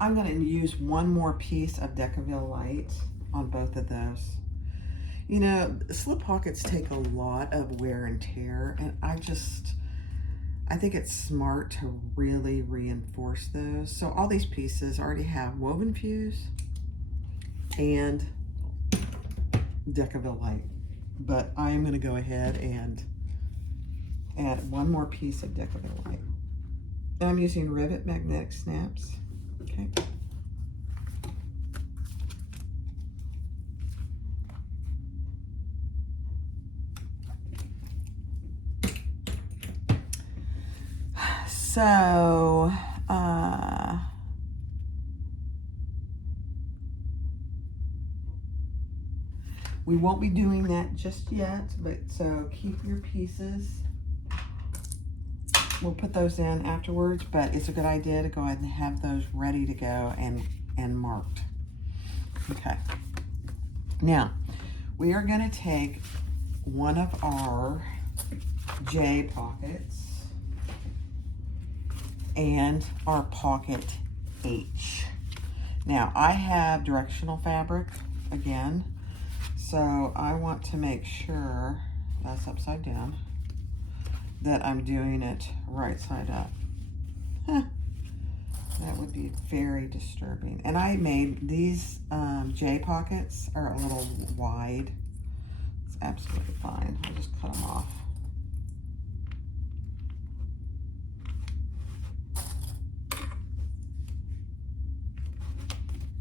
I'm going to use one more piece of Decaville Light on both of those. You know, slip pockets take a lot of wear and tear, and I think it's smart to really reinforce those. So all these pieces already have woven fuse and Decaville Light, but I'm going to go ahead and add one more piece of Decaville Light. And I'm using rivet magnetic snaps. Okay. So, we won't be doing that just yet, but so keep your pieces. We'll put those in afterwards, but it's a good idea to go ahead and have those ready to go and marked. Okay. Now, we are going to take one of our J pockets and our pocket H. Now, I have directional fabric again, so I want to make sure that's upside down, that I'm doing it right side up. That would be very disturbing. And I made these J pockets are a little wide. It's absolutely fine. I'll just cut them off.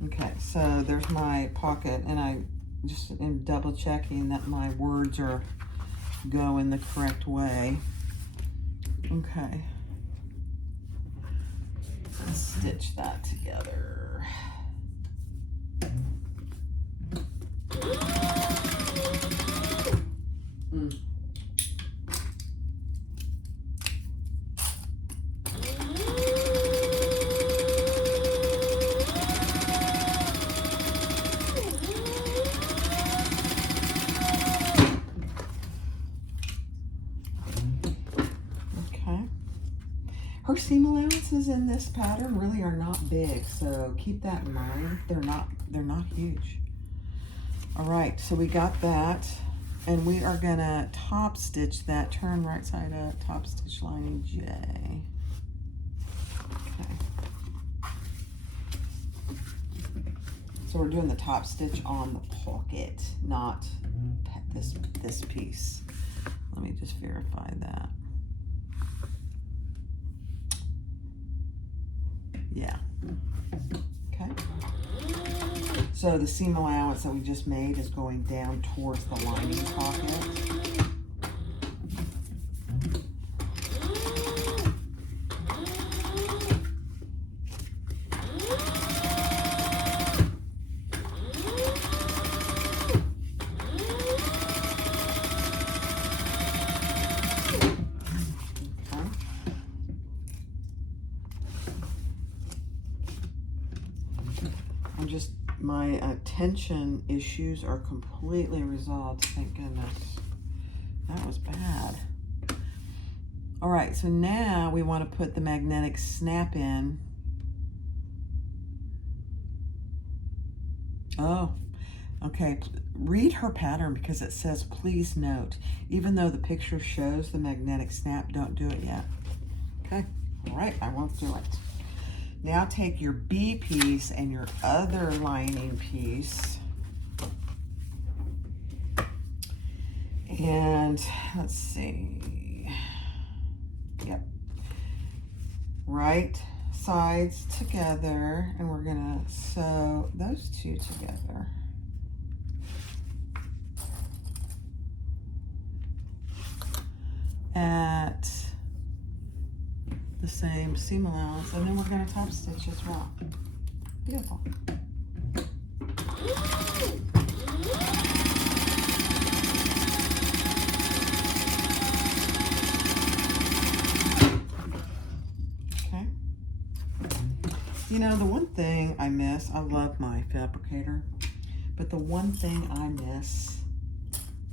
Okay, so there's my pocket, and I just am double checking that my words are going the correct way. Okay. Let's stitch that together. Her seam allowances in this pattern really are not big, so keep that in mind. They're not huge. All right, so we got that, and we are gonna top stitch that. Turn right side up, top stitch lining J. Okay. So we're doing the top stitch on the pocket, not this piece. Let me just verify that. Yeah. Okay. So the seam allowance that we just made is going down towards the lining pocket. My tension issues are completely resolved, thank goodness. That was bad. All right, so now we want to put the magnetic snap in. Oh, okay. Read her pattern because it says, please note, even though the picture shows the magnetic snap, don't do it yet. Okay, all right, I won't do it. Now take your B piece and your other lining piece, and let's see, yep, right sides together, and we're gonna sew those two together. At the same seam allowance, and then we're going to top stitch as well. Beautiful. Okay. You know, the one thing I miss, I love my fabricator, but the one thing I miss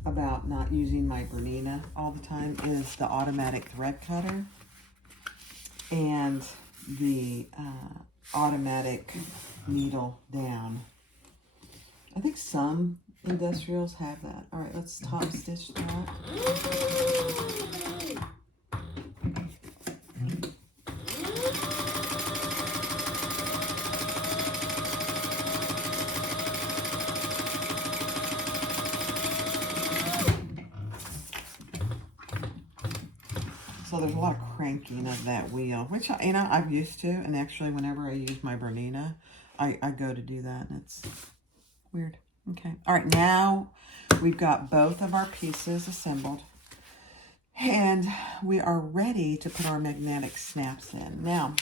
about not using my Bernina all the time is the automatic thread cutter and the automatic needle down. I think some industrials have that. All right, let's top stitch that. So there's a lot of cranking of that wheel, which I'm used to, and actually whenever I use my Bernina, I go to do that, and it's weird. Okay, all right, now we've got both of our pieces assembled, and we are ready to put our magnetic snaps in. Now,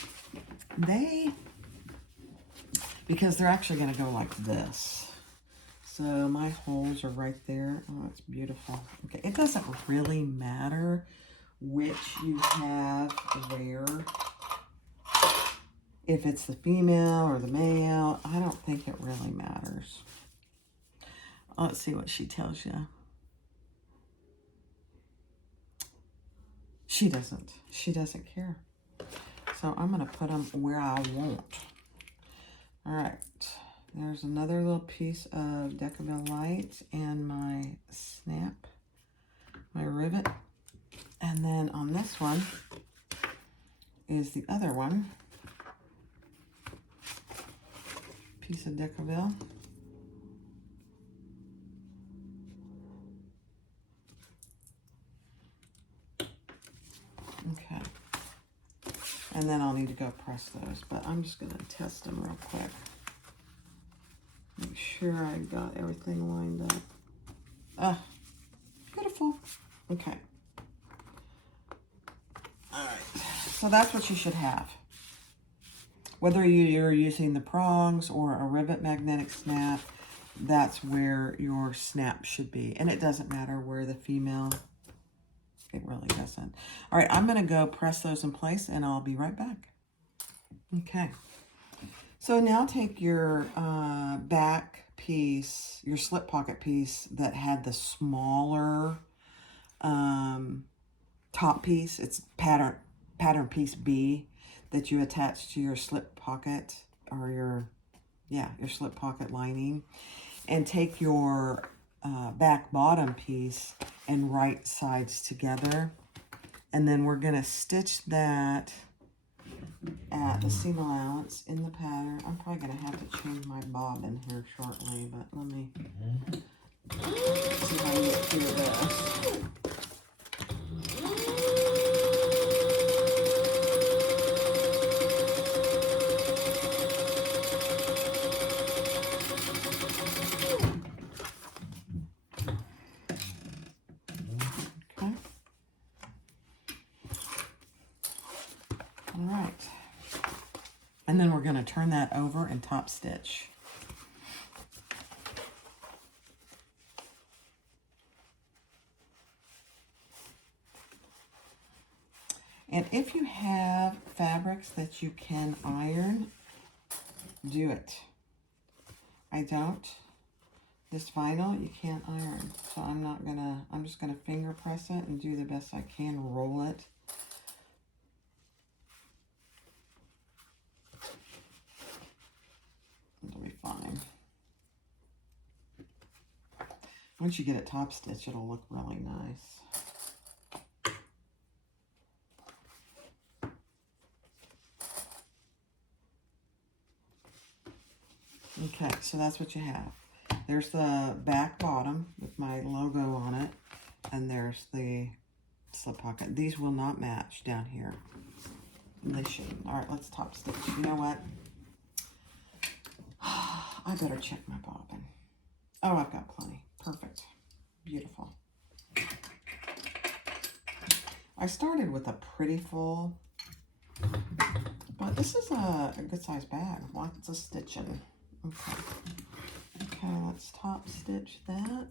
because they're actually going to go like this. So my holes are right there. Oh, it's beautiful. Okay, it doesn't really matter which you have where. If it's the female or the male, I don't think it really matters. Let's see what she tells you. She doesn't care. So I'm going to put them where I want. All right. There's another little piece of Decabelle Light and my snap, my rivet. And then on this one is the other one. piece of Decaville. Okay. And then I'll need to go press those, but I'm just going to test them real quick. Make sure I got everything lined up. Ah, beautiful. Okay. All right. So that's what you should have. Whether you're using the prongs or a rivet magnetic snap, that's where your snap should be. And it doesn't matter where the female, it really doesn't. All right, I'm going to go press those in place and I'll be right back. Okay. So now take your back piece, your slip pocket piece that had the smaller top piece. It's pattern piece B that you attach to your slip pocket or your slip pocket lining, and take your back bottom piece and right sides together, and then we're going to stitch that at the seam allowance in the pattern. I'm probably going to have to change my bobbin here shortly, but let me see if I can get through this. And then we're going to turn that over and top stitch. And if you have fabrics that you can iron, do it. I don't. This vinyl, you can't iron. So I'm just gonna finger press it and do the best I can, roll it. It'll be fine. Once you get it top stitch, it'll look really nice. Okay, so that's what you have. There's the back bottom with my logo on it, and there's the slip pocket. These will not match down here. They shouldn't. All right, let's top stitch. You know what? I better check my bobbin. Oh, I've got plenty. Perfect. Beautiful. I started with a pretty full, but this is a good size bag. Lots of stitching. Okay. Okay, let's top stitch that.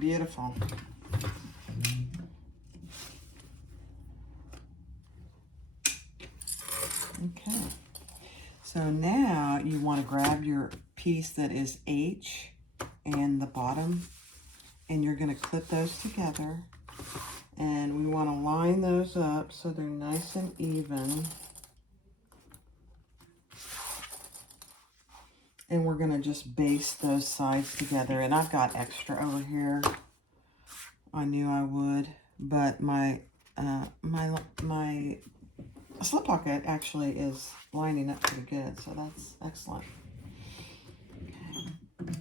Beautiful. Okay, so now you want to grab your piece that is H and the bottom, and you're going to clip those together, and we want to line those up so they're nice and even, and we're going to just baste those sides together. And I've got extra over here. I knew I would, but my slip pocket actually is lining up pretty good, so that's excellent. Okay.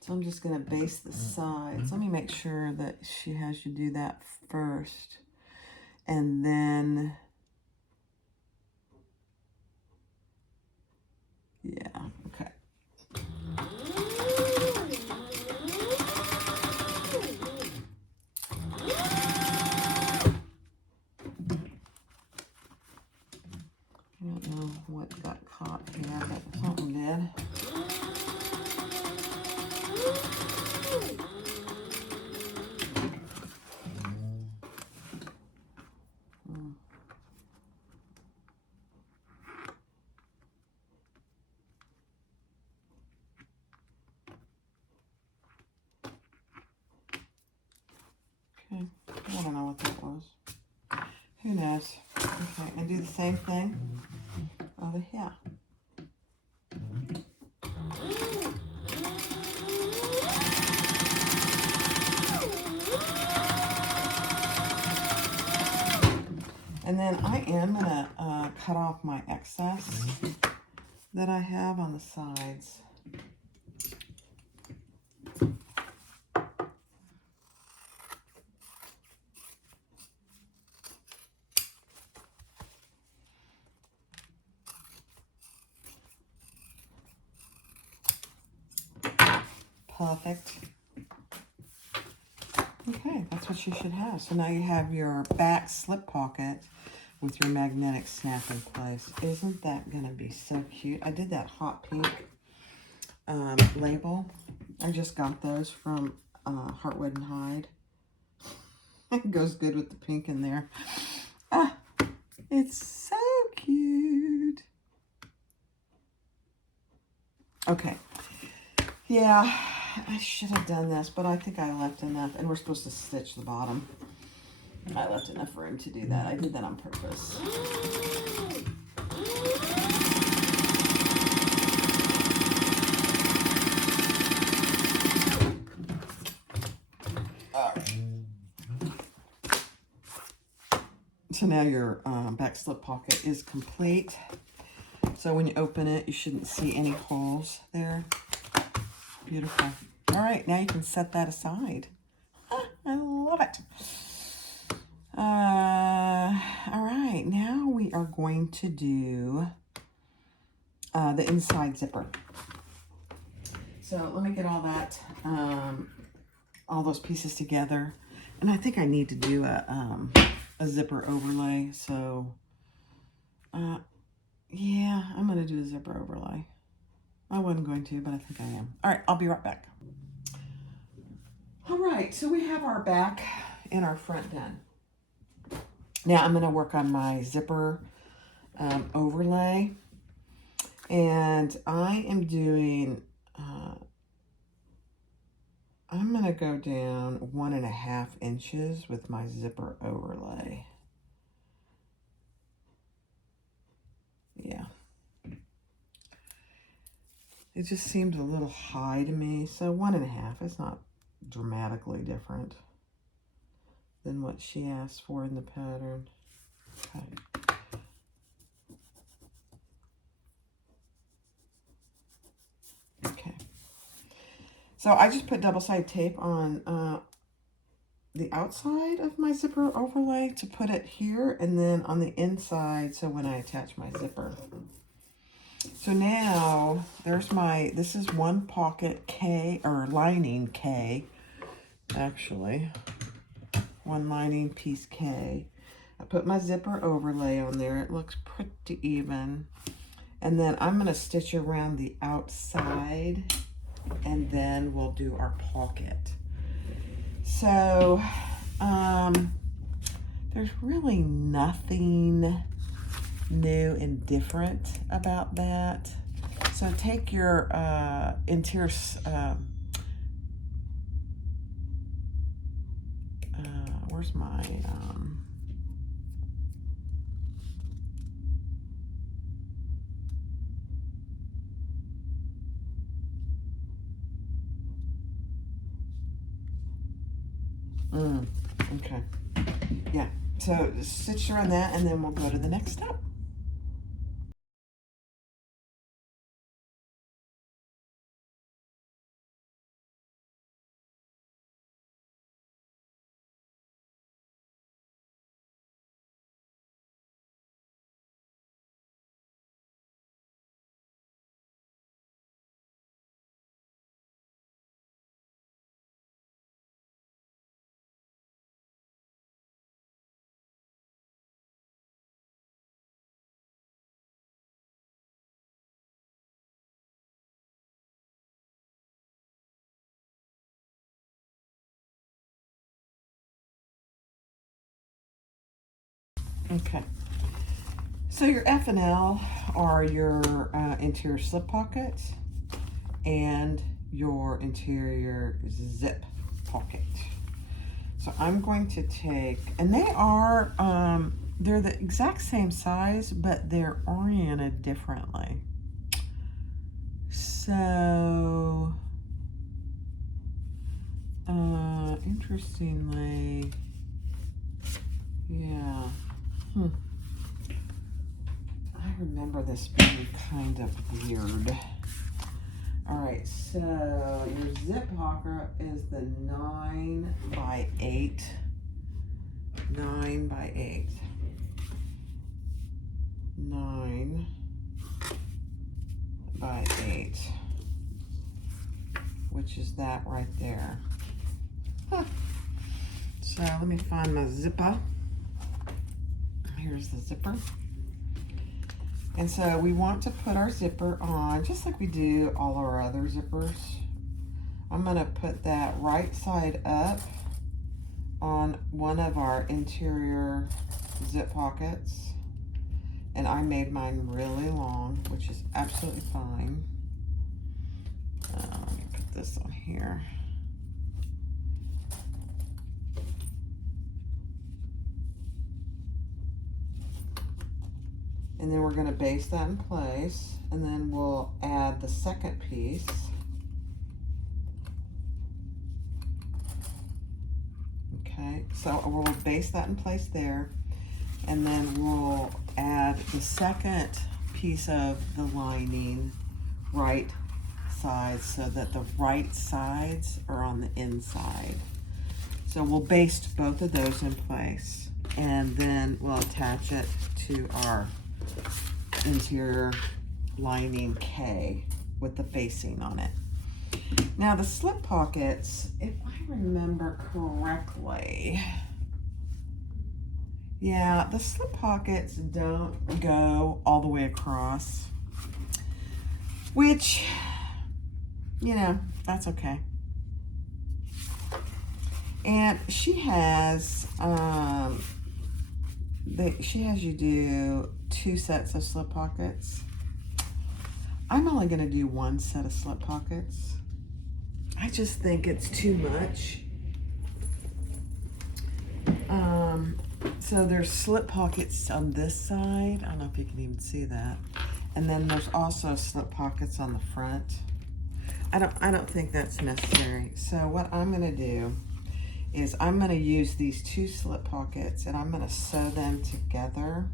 So I'm just going to baste the sides. Let me make sure that she has you do that first, and then, yeah, okay. I don't know what got caught here, but something did. Okay, I don't know what that was. Who knows? Okay, and do the same thing over here. And then I am gonna cut off my excess that I have on the sides. Perfect. Okay, that's what you should have. So now you have your back slip pocket with your magnetic snap in place. Isn't that gonna be so cute? I did that hot pink label. I just got those from Heartwood and Hyde. It goes good with the pink in there. Ah, it's so cute. Okay. Yeah, I should have done this, but I think I left enough, and we're supposed to stitch the bottom. I left enough room to do that. I did that on purpose. All right. So now your back slip pocket is complete. So when you open it, you shouldn't see any holes there. Beautiful. All right, now you can set that aside. Ah, I love it. All right, now we are going to do the inside zipper. So let me get all that, all those pieces together. And I think I need to do a zipper overlay. So, yeah, I'm going to do a zipper overlay. I wasn't going to, but I think I am. All right, I'll be right back. All right, so we have our back and our front done. Now I'm going to work on my zipper overlay. And I am doing, I'm going to go down 1.5 inches with my zipper overlay. Yeah. It just seemed a little high to me. So 1.5 is not dramatically different than what she asked for in the pattern. Okay. Okay. So I just put double-sided tape on the outside of my zipper overlay to put it here, and then on the inside so when I attach my zipper. So now there's this is one pocket K, or lining K, actually. One lining piece K. I put my zipper overlay on there. It looks pretty even. And then I'm going to stitch around the outside, and then we'll do our pocket. So there's really nothing new and different about that. So take your interior where's my okay, yeah, so stitch around that, and then we'll go to the next step. Okay, so your F and L are your interior slip pockets and your interior zip pocket. So I'm going to take, and they are, they're the exact same size, but they're oriented differently. So, interestingly, yeah. I remember this being kind of weird. All right, so your zip pocket is the 9 by 8. 9 by 8. 9 by 8. Which is that right there. Huh. So let me find my zipper. Here's the zipper. And so we want to put our zipper on just like we do all our other zippers. I'm going to put that right side up on one of our interior zip pockets. And I made mine really long, which is absolutely fine. Let me put this on here. And then we're going to base that in place, and then we'll add the second piece. Okay, so we'll base that in place there, and then we'll add the second piece of the lining right side so that the right sides are on the inside. So we'll baste both of those in place, and then we'll attach it to our interior lining K with the facing on it. Now the slip pockets, if I remember correctly, yeah, the slip pockets don't go all the way across, which, you know, that's okay. And she has you do 2 sets of slip pockets. I'm only going to do 1 set of slip pockets. I just think it's too much. So there's slip pockets on this side. I don't know if you can even see that. And then there's also slip pockets on the front. I don't think that's necessary. So what I'm going to do is I'm going to use these 2 slip pockets and I'm going to sew them together,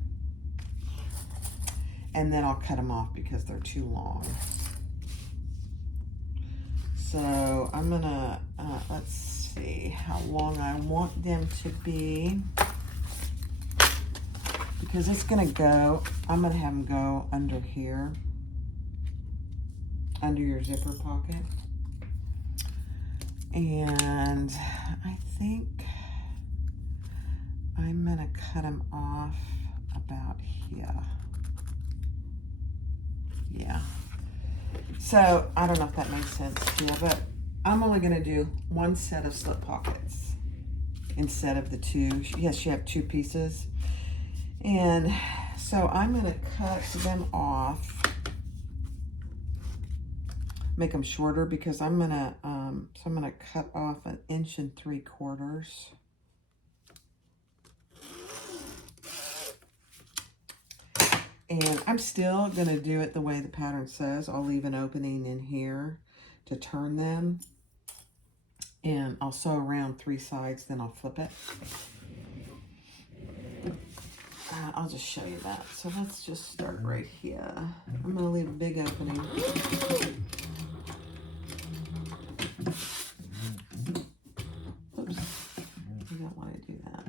and then I'll cut them off because they're too long. So I'm going to, let's see how long I want them to be, because it's going to go, I'm going to have them go under here, under your zipper pocket. And I think I'm going to cut them off about here. Yeah. So I don't know if that makes sense to you, but I'm only going to do 1 set of slip pockets instead of the 2. Yes, you have 2 pieces. And so I'm going to cut them off, make them shorter, because I'm going to, so I'm going to cut off 1 3/4 inches. And I'm still going to do it the way the pattern says. I'll leave an opening in here to turn them. And I'll sew around 3 sides, then I'll flip it. I'll just show you that. So let's just start right here. I'm going to leave a big opening. Oops. I don't want to do that.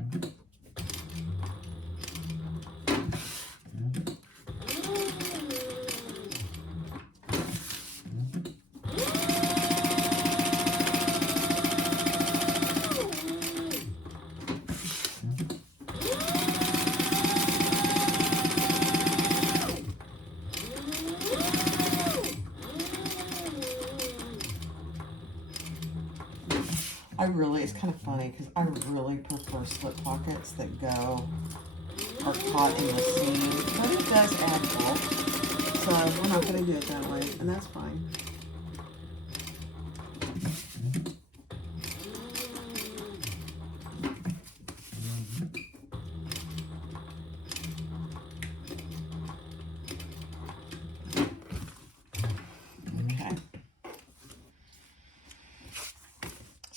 It's kind of funny because I really prefer slip pockets that are caught in the seam, but it does add bulk, so we're not going to do it that way, and that's fine.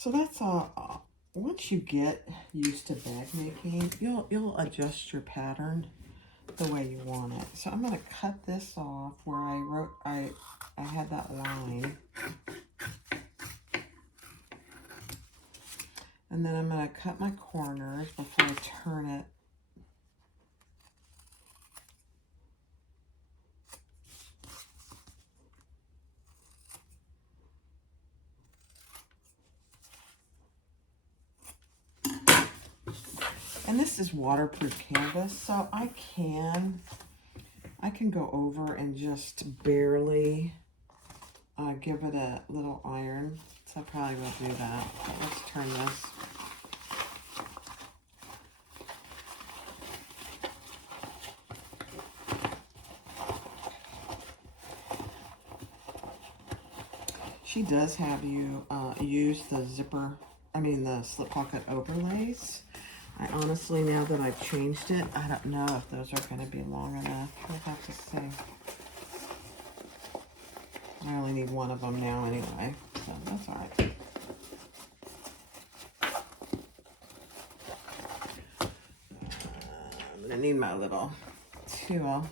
So that's once you get used to bag making, you'll adjust your pattern the way you want it. So I'm going to cut this off where I had that line. And then I'm going to cut my corners before I turn it. And this is waterproof canvas, so I can go over and just barely give it a little iron. So I probably will do that. But let's turn this. She does have you use the the slip pocket overlays. I honestly, now that I've changed it, I don't know if those are going to be long enough. We'll have to see. I only need one of them now anyway, so that's all right. I'm going to need my little tool.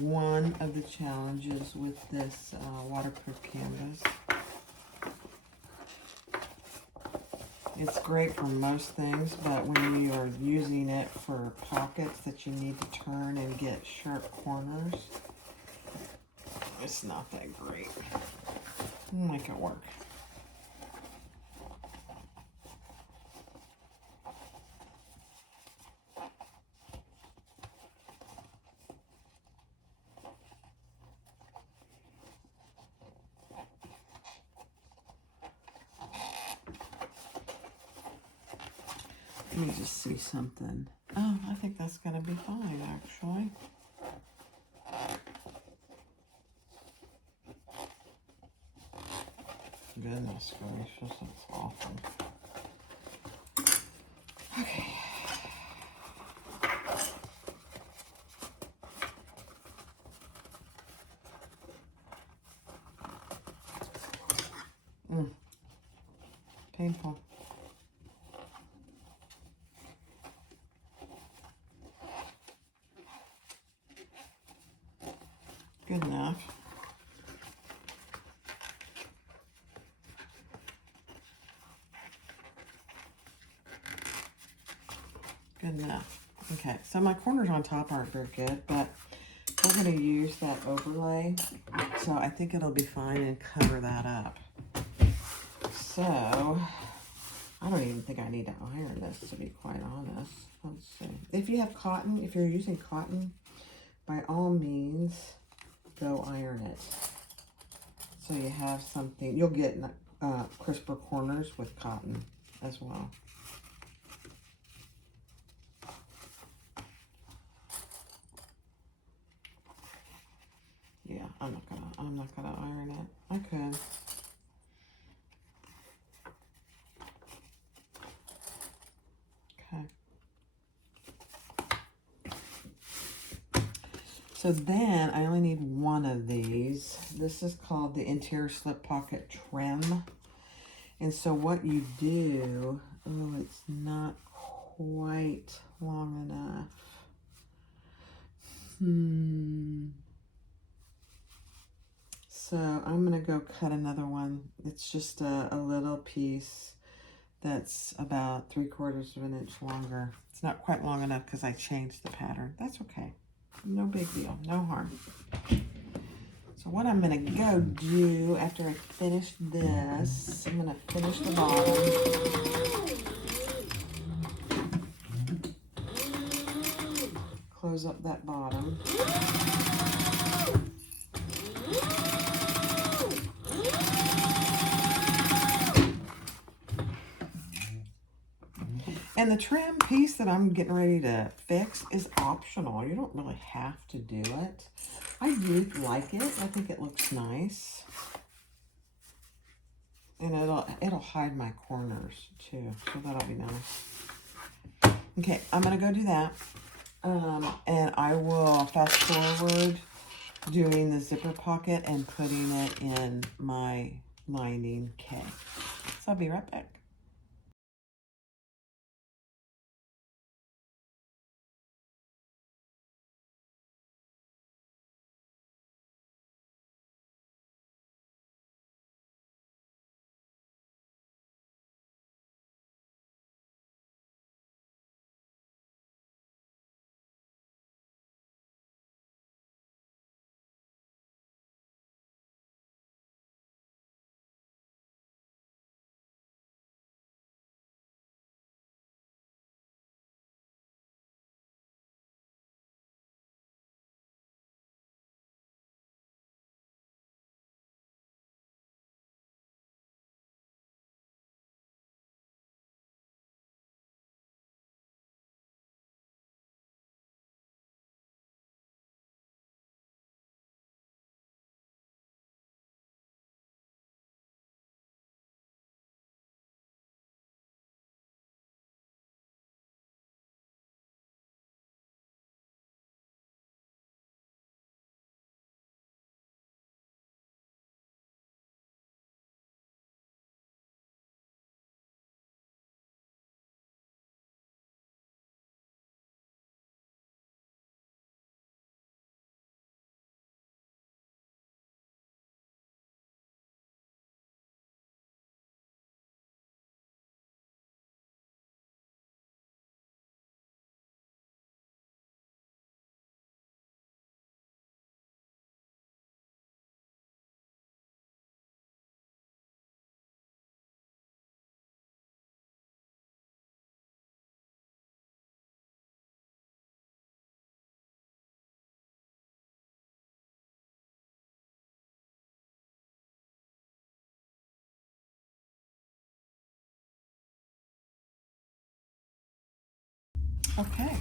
One of the challenges with this waterproof canvas. It's great for most things, but when you are using it for pockets that you need to turn and get sharp corners, it's not that great. We'll make it work. Let me just see something. Oh, I think that's going to be fine, actually. Goodness gracious, that's awful. Okay. Painful. Good enough. Good enough. Okay, so my corners on top aren't very good, but we're going to use that overlay, so I think it'll be fine and cover that up. So, I don't even think I need to iron this, to be quite honest. Let's see. If you have cotton, if you're using cotton, by all means, go iron it. So you have something, you'll get crisper corners with cotton as well. Yeah, I'm not gonna iron it. I could. Okay. So then I only need one of these. This is called the interior slip pocket trim. And so what you do, oh, it's not quite long enough. So I'm going to go cut another one. It's just a little piece that's about 3/4 of an inch longer. It's not quite long enough because I changed the pattern. That's okay. No big deal. No harm. So what I'm going to go do after I finish this, I'm going to finish the bottom. Close up that bottom. And the trim piece that I'm getting ready to fix is optional. You don't really have to do it. I do like it. I think it looks nice. And it'll hide my corners too. So that'll be nice. Okay, I'm gonna go do that. And I will fast forward doing the zipper pocket and putting it in my lining K. So I'll be right back. Okay.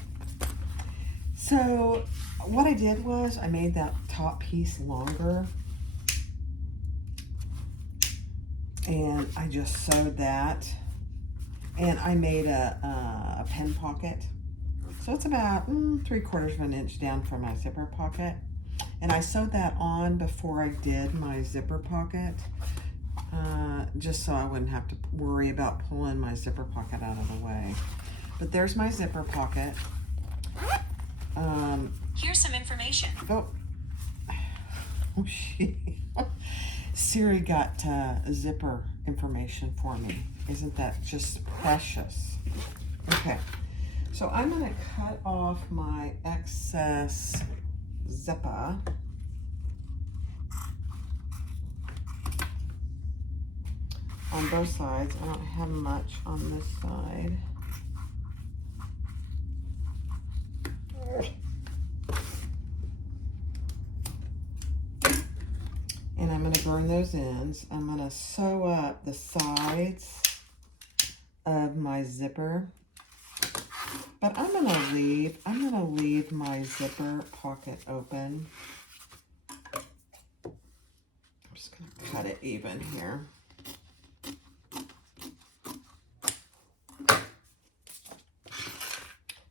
So what I did was I made that top piece longer, and I just sewed that, and I made a pen pocket. So it's about 3/4 of an inch down from my zipper pocket. And I sewed that on before I did my zipper pocket, just so I wouldn't have to worry about pulling my zipper pocket out of the way. But there's my zipper pocket. Here's some information. Oh, Siri got zipper information for me. Isn't that just precious? Okay, so I'm going to cut off my excess zipper. On both sides. I don't have much on this side. And I'm going to burn those ends. I'm going to sew up the sides of my zipper. But I'm going to leave my zipper pocket open. I'm just going to cut it even here.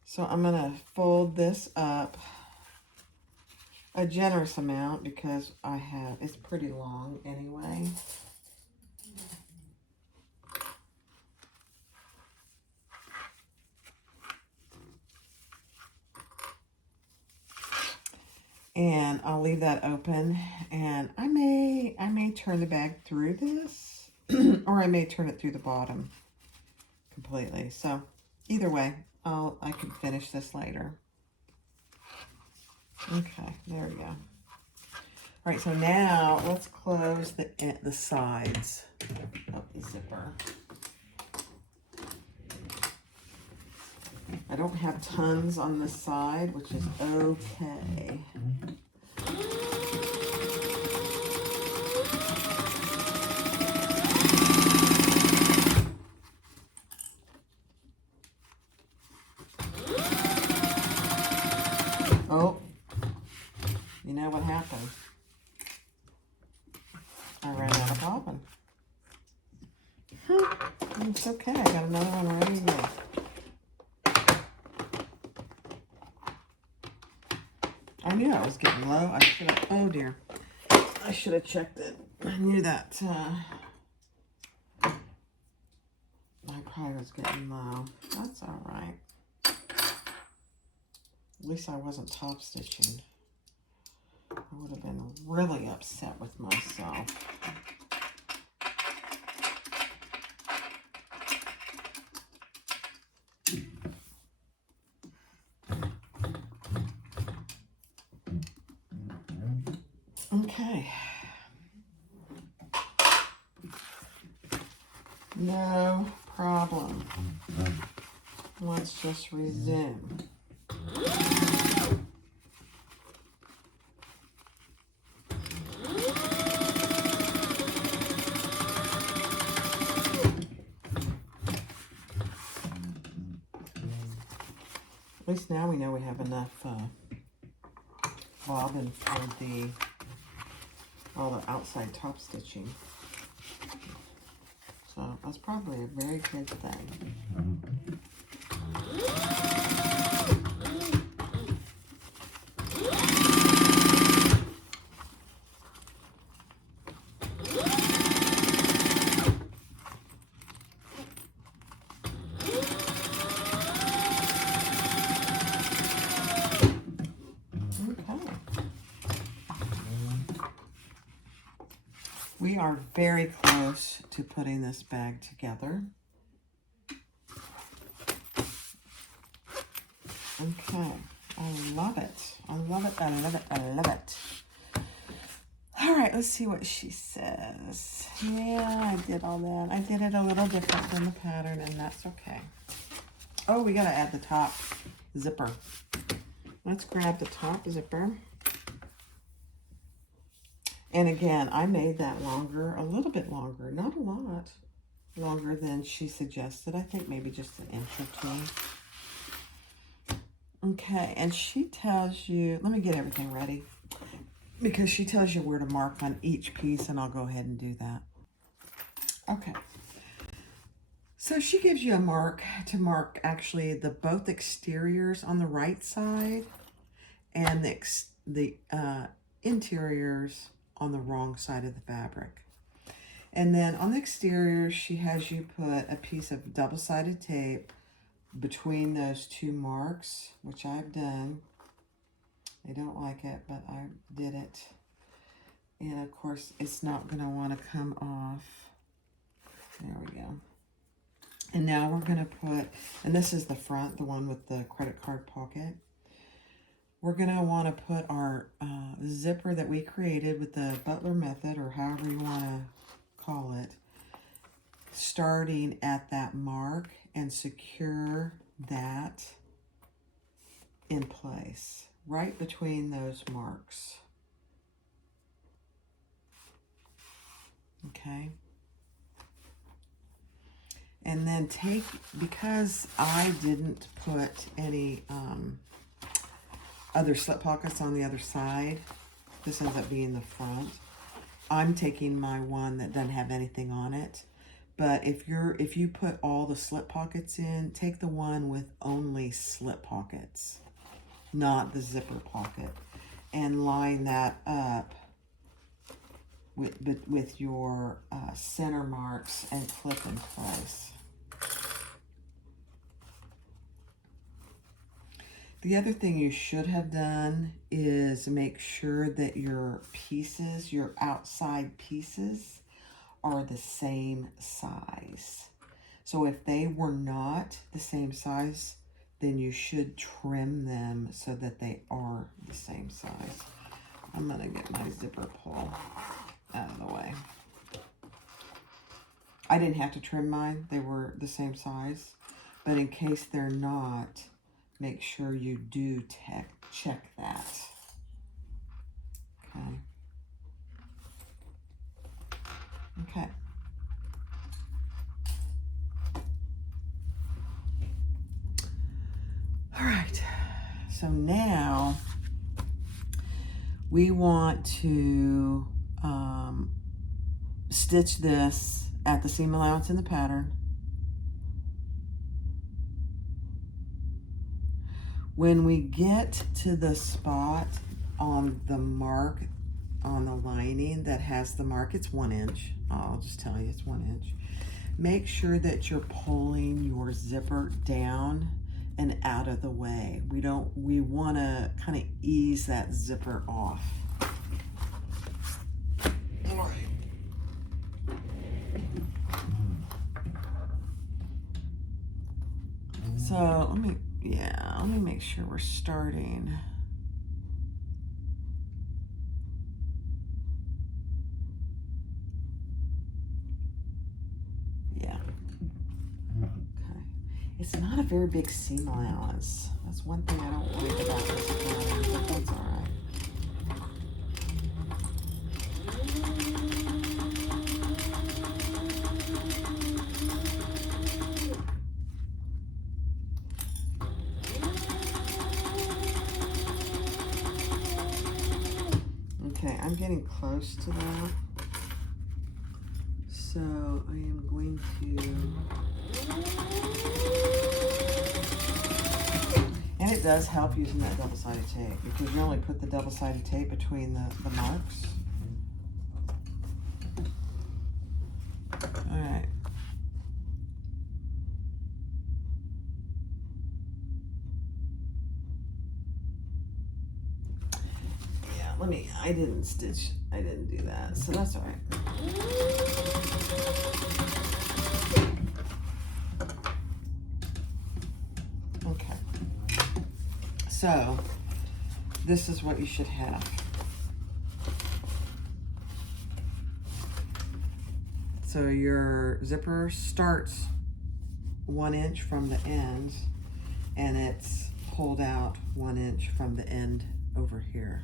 So I'm going to fold this up a generous amount because it's pretty long anyway. And I'll leave that open, and I may turn the bag through this or I may turn it through the bottom completely. So either way, I can finish this later. Okay, there we go. All right, so now let's close the sides of the zipper. I don't have tons on this side, which is okay. Oh, you know what happened? I ran out of bobbin. It's okay, I got another one ready to go. I knew I was getting low. I should have, oh dear. I should have checked it. I knew that I probably was getting low. That's all right. At least I wasn't top stitching. I would have been really upset with myself. Okay. No problem. Let's just resume. At least now we know we have enough bobbin for all the outside top stitching. So that's probably a very good thing. We are very close to putting this bag together. Okay, I love it. I love it, I love it, I love it. All right, let's see what she says. Yeah, I did all that. I did it a little different than the pattern, and that's okay. Oh, we gotta add the top zipper. Let's grab the top zipper. And again, I made that longer, a little bit longer, not a lot longer than she suggested. I think maybe just an inch or two. Okay, and she tells you, let me get everything ready, because she tells you where to mark on each piece, and I'll go ahead and do that. Okay. So she gives you a mark to mark actually both exteriors on the right side and the interiors on the wrong side of the fabric. And then on the exterior, she has you put a piece of double-sided tape between those two marks, which I've done. I don't like it, but I did it. And of course, it's not going to want to come off. There we go. And now we're going to put, and this is the front, the one with the credit card pocket. We're going to want to put our zipper that we created with the Butler method, or however you want to call it, starting at that mark, and secure that in place right between those marks. Okay. And then because I didn't put any other slip pockets on the other side, this ends up being the front. I'm taking my one that doesn't have anything on it. But if you put all the slip pockets in, take the one with only slip pockets, not the zipper pocket, and line that up with your center marks and clip in place. The other thing you should have done is make sure that your pieces, your outside pieces, are the same size. So if they were not the same size, then you should trim them so that they are the same size. I'm gonna get my zipper pull out of the way. I didn't have to trim mine, they were the same size, but in case they're not, make sure you do check that. Okay. Okay. All right. So now we want to stitch this at the seam allowance in the pattern. When we get to the spot on the mark on the lining that has the mark. It's 1 inch. I'll just tell you, it's 1 inch. Make sure that you're pulling your zipper down and out of the way. We want to kind of ease that zipper off. All right. So let me make sure we're starting. Yeah. Okay. It's not a very big seam allowance. That's one thing I don't like about this pattern, but that's all right. Okay, I'm getting close to that. So I am going to, and it does help using that double-sided tape because you only put the double-sided tape between the marks. All right. I didn't do that, so that's all right. Okay. So, this is what you should have. So your zipper starts 1 inch from the end, and it's pulled out 1 inch from the end over here.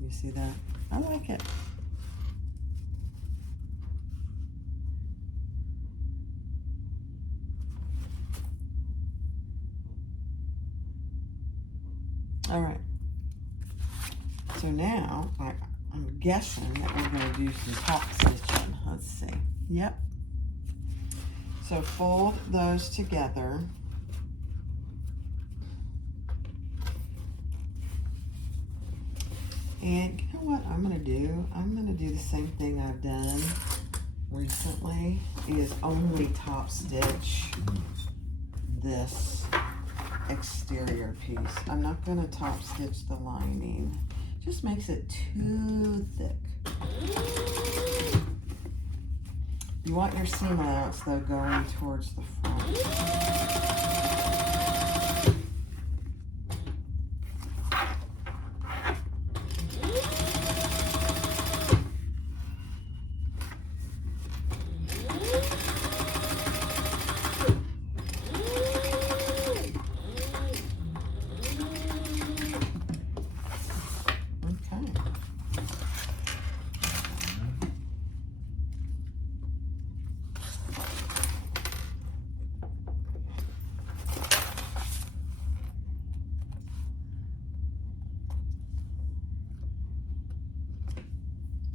You see that? I like it. All right. So now I'm guessing that we're going to do some top stitching. Let's see. Yep. So fold those together. And you know what I'm going to do? I'm going to do the same thing I've done recently, is only top stitch this exterior piece. I'm not going to top stitch the lining. Just makes it too thick. You want your seam allowance though going towards the front.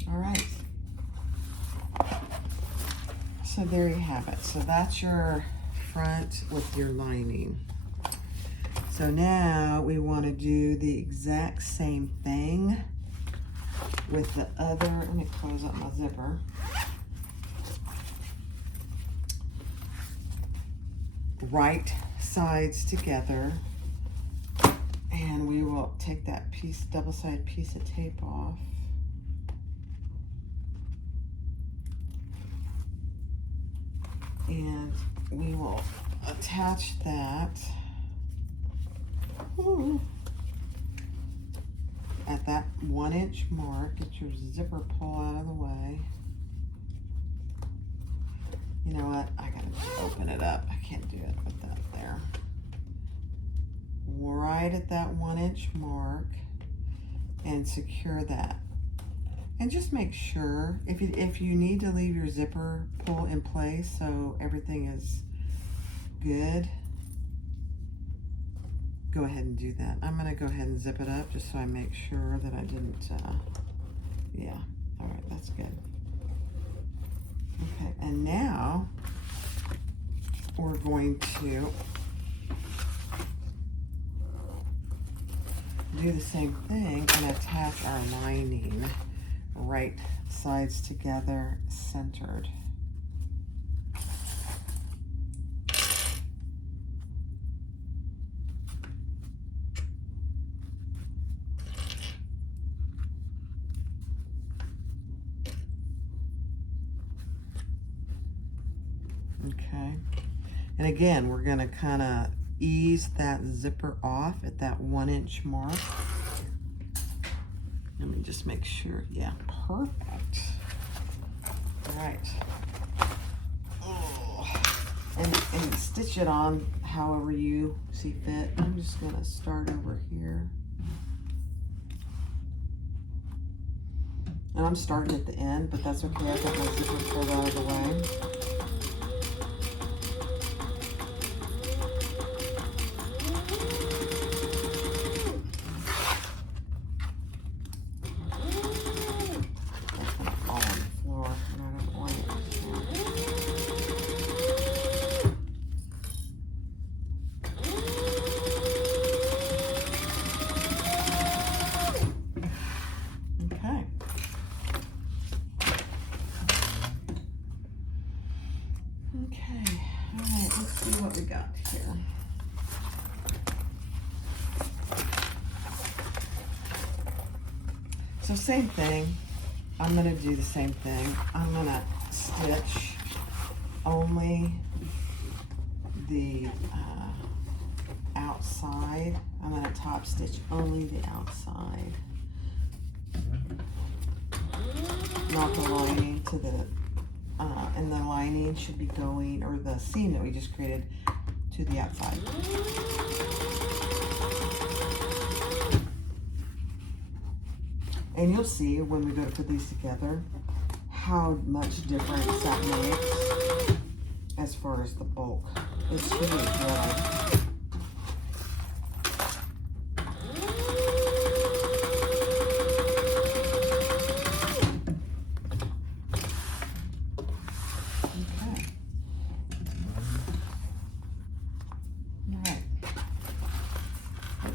All right, so there you have it. So that's your front with your lining. So now we want to do the exact same thing with the other. Let me close up my zipper. Right sides together, and we will take that piece, double-sided piece of tape off. And we will attach that at that 1 inch mark. Get your zipper pull out of the way. You know what? I gotta just open it up. I can't do it with that there. Right at that 1 inch mark and secure that. And just make sure, if you need to leave your zipper pull in place so everything is good, go ahead and do that. I'm going to go ahead and zip it up just so I make sure that I didn't, yeah. All right, that's good. Okay, and now we're going to do the same thing and attach our lining right sides together, centered. Okay, and again, we're going to kind of ease that zipper off at that 1-inch mark. Let me just make sure. Yeah, perfect. All right. Oh. And stitch it on however you see fit. I'm just going to start over here. And I'm starting at the end, but that's okay. I've got my zipper pulled out of the way. What we got here. So same thing. I'm going to do the same thing. I'm going to stitch only the outside. I'm going to top stitch only the outside. Not the lining to the and the lining should be going, or the seam that we just created, to the outside. And you'll see when we go to put these together how much difference that makes as far as the bulk. It's really good.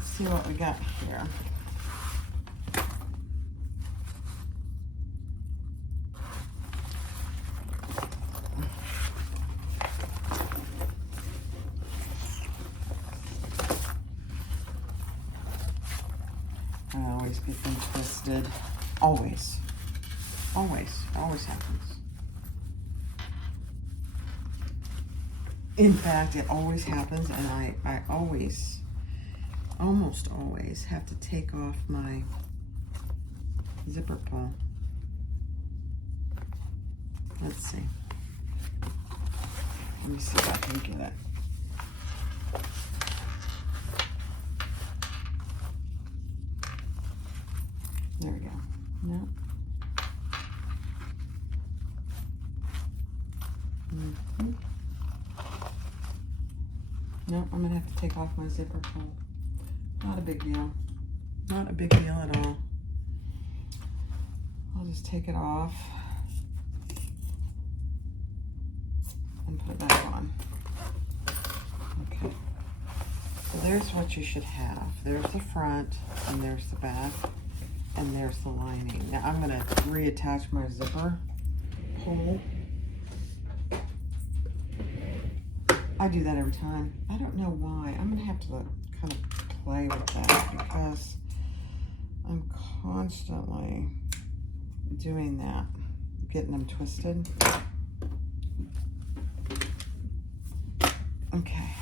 See what we got here. I always get them twisted. Always. Always happens. In fact, it always happens, and I almost always have to take off my zipper pull. Let's see. Let me see if I can get it. There we go. No. Nope, I'm gonna have to take off my zipper pull. Not a big deal. Not a big deal at all. I'll just take it off and put it back on. Okay. So there's what you should have. There's the front, and there's the back, and there's the lining. Now I'm gonna reattach my zipper pull. I do that every time. I don't know why. I'm gonna have to kind of play with that because I'm constantly doing that, getting them twisted. Okay.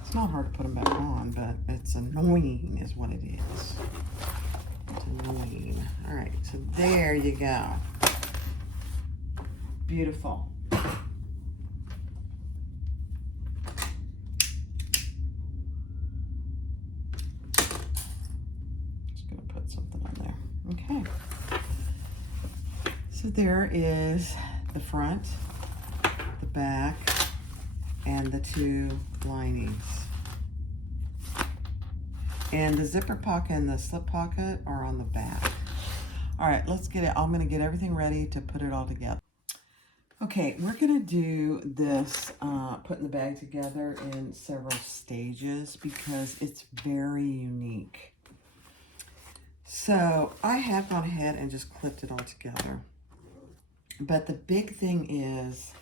It's not hard to put them back on, but it's annoying is what it is. It's annoying. All right, so there you go. Beautiful. Just gonna put something on there. Okay. So there is the front, the back, and the two linings. And the zipper pocket and the slip pocket are on the back. All right, let's get it. I'm going to get everything ready to put it all together. Okay, we're going to do this, putting the bag together in several stages because it's very unique. So I have gone ahead and just clipped it all together. But the big thing is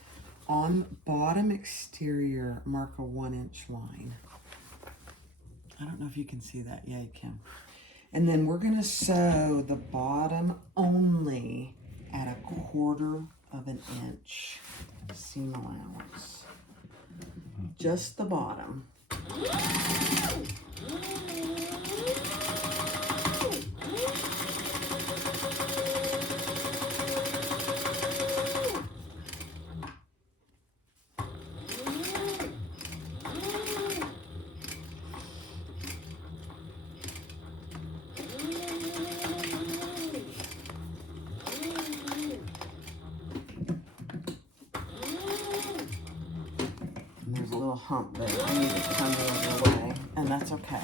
on bottom exterior, mark a 1-inch line. I don't know if you can see that. Yeah, you can. And then we're going to sew the bottom only at 1/4 of an inch seam allowance. Just the bottom. There's a little hump there. I need it to come the other way, and that's okay.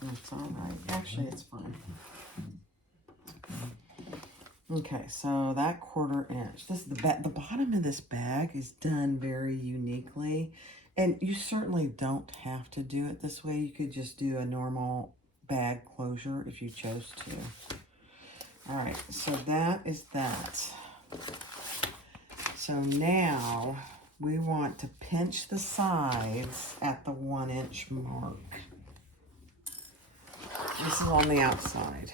That's all right. Actually, it's fine. Okay, so that 1/4 inch. This the bottom of this bag is done very uniquely, and you certainly don't have to do it this way. You could just do a normal bag closure if you chose to. All right, so that is that. So now we want to pinch the sides at the 1-inch mark. This is on the outside.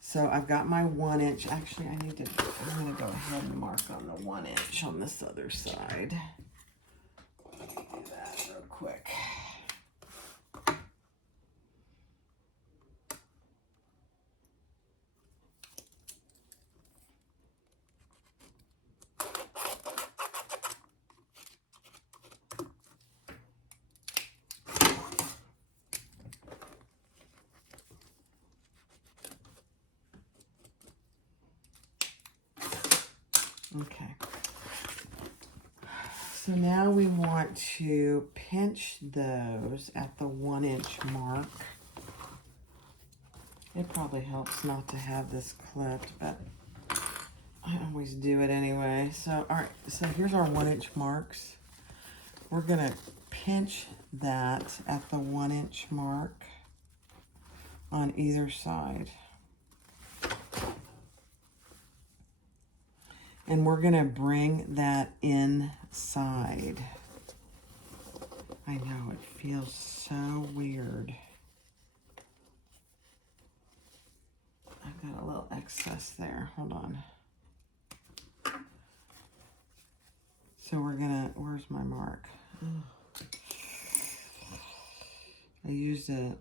So I've got my 1-inch. Actually, I'm going to go ahead and mark on the 1-inch on this other side. Let me do that real quick. Okay, so now we want to pinch those at the 1-inch mark. It probably helps not to have this clipped, but I always do it anyway. So, all right, so here's our 1-inch marks. We're gonna pinch that at the 1-inch mark on either side. And we're gonna bring that inside. I know, it feels so weird. I've got a little excess there, hold on. So we're gonna, where's my mark? I used it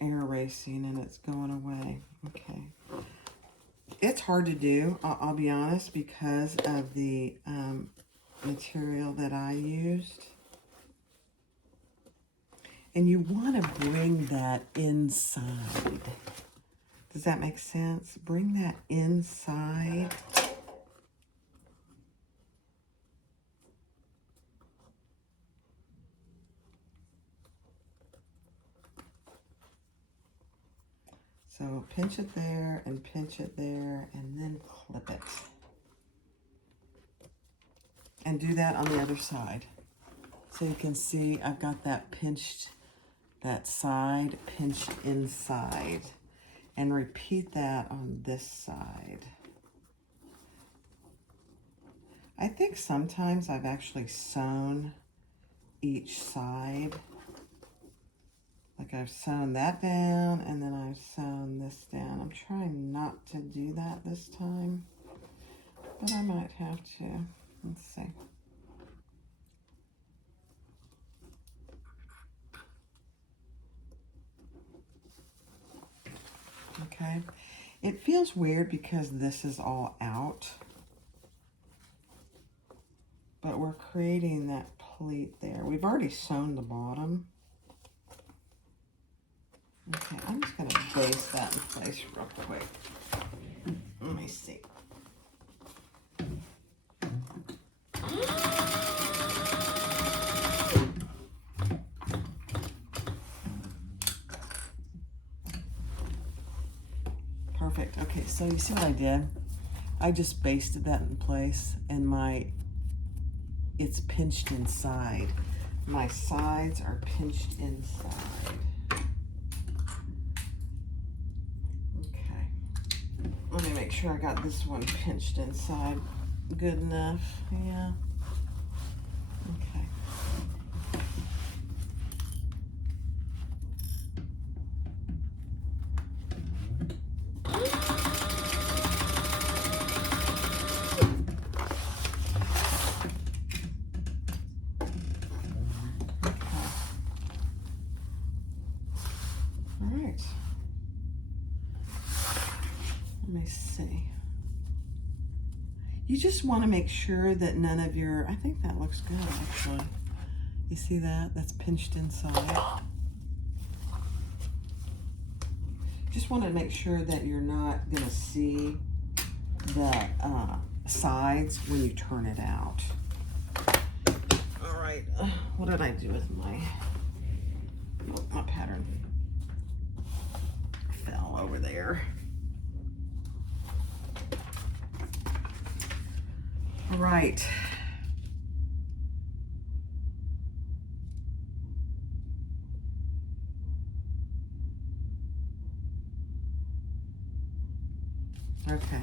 air erasing and it's going away, okay. It's hard to do, I'll be honest, because of the material that I used. And you want to bring that inside. Does that make sense? Bring that inside. So pinch it there and pinch it there and then clip it. And do that on the other side. So you can see I've got that pinched, that side pinched inside. And repeat that on this side. I think sometimes I've actually sewn each side. Like I've sewn that down and then I've sewn this down. I'm trying not to do that this time, but I might have to. Let's see. Okay. It feels weird because this is all out, but we're creating that pleat there. We've already sewn the bottom. Okay, I'm just going to base that in place real quick. Let me see. So you see what I did? I just basted that in place, and it's pinched inside. My sides are pinched inside. Okay. Let me make sure I got this one pinched inside good enough. Yeah. Okay. All right. Let me see. You just want to make sure that none of your, I think that looks good actually. You see that? That's pinched inside. Just want to make sure that you're not going to see the sides when you turn it out. All right, what did I do with my pattern? Fell over there. All right. Okay.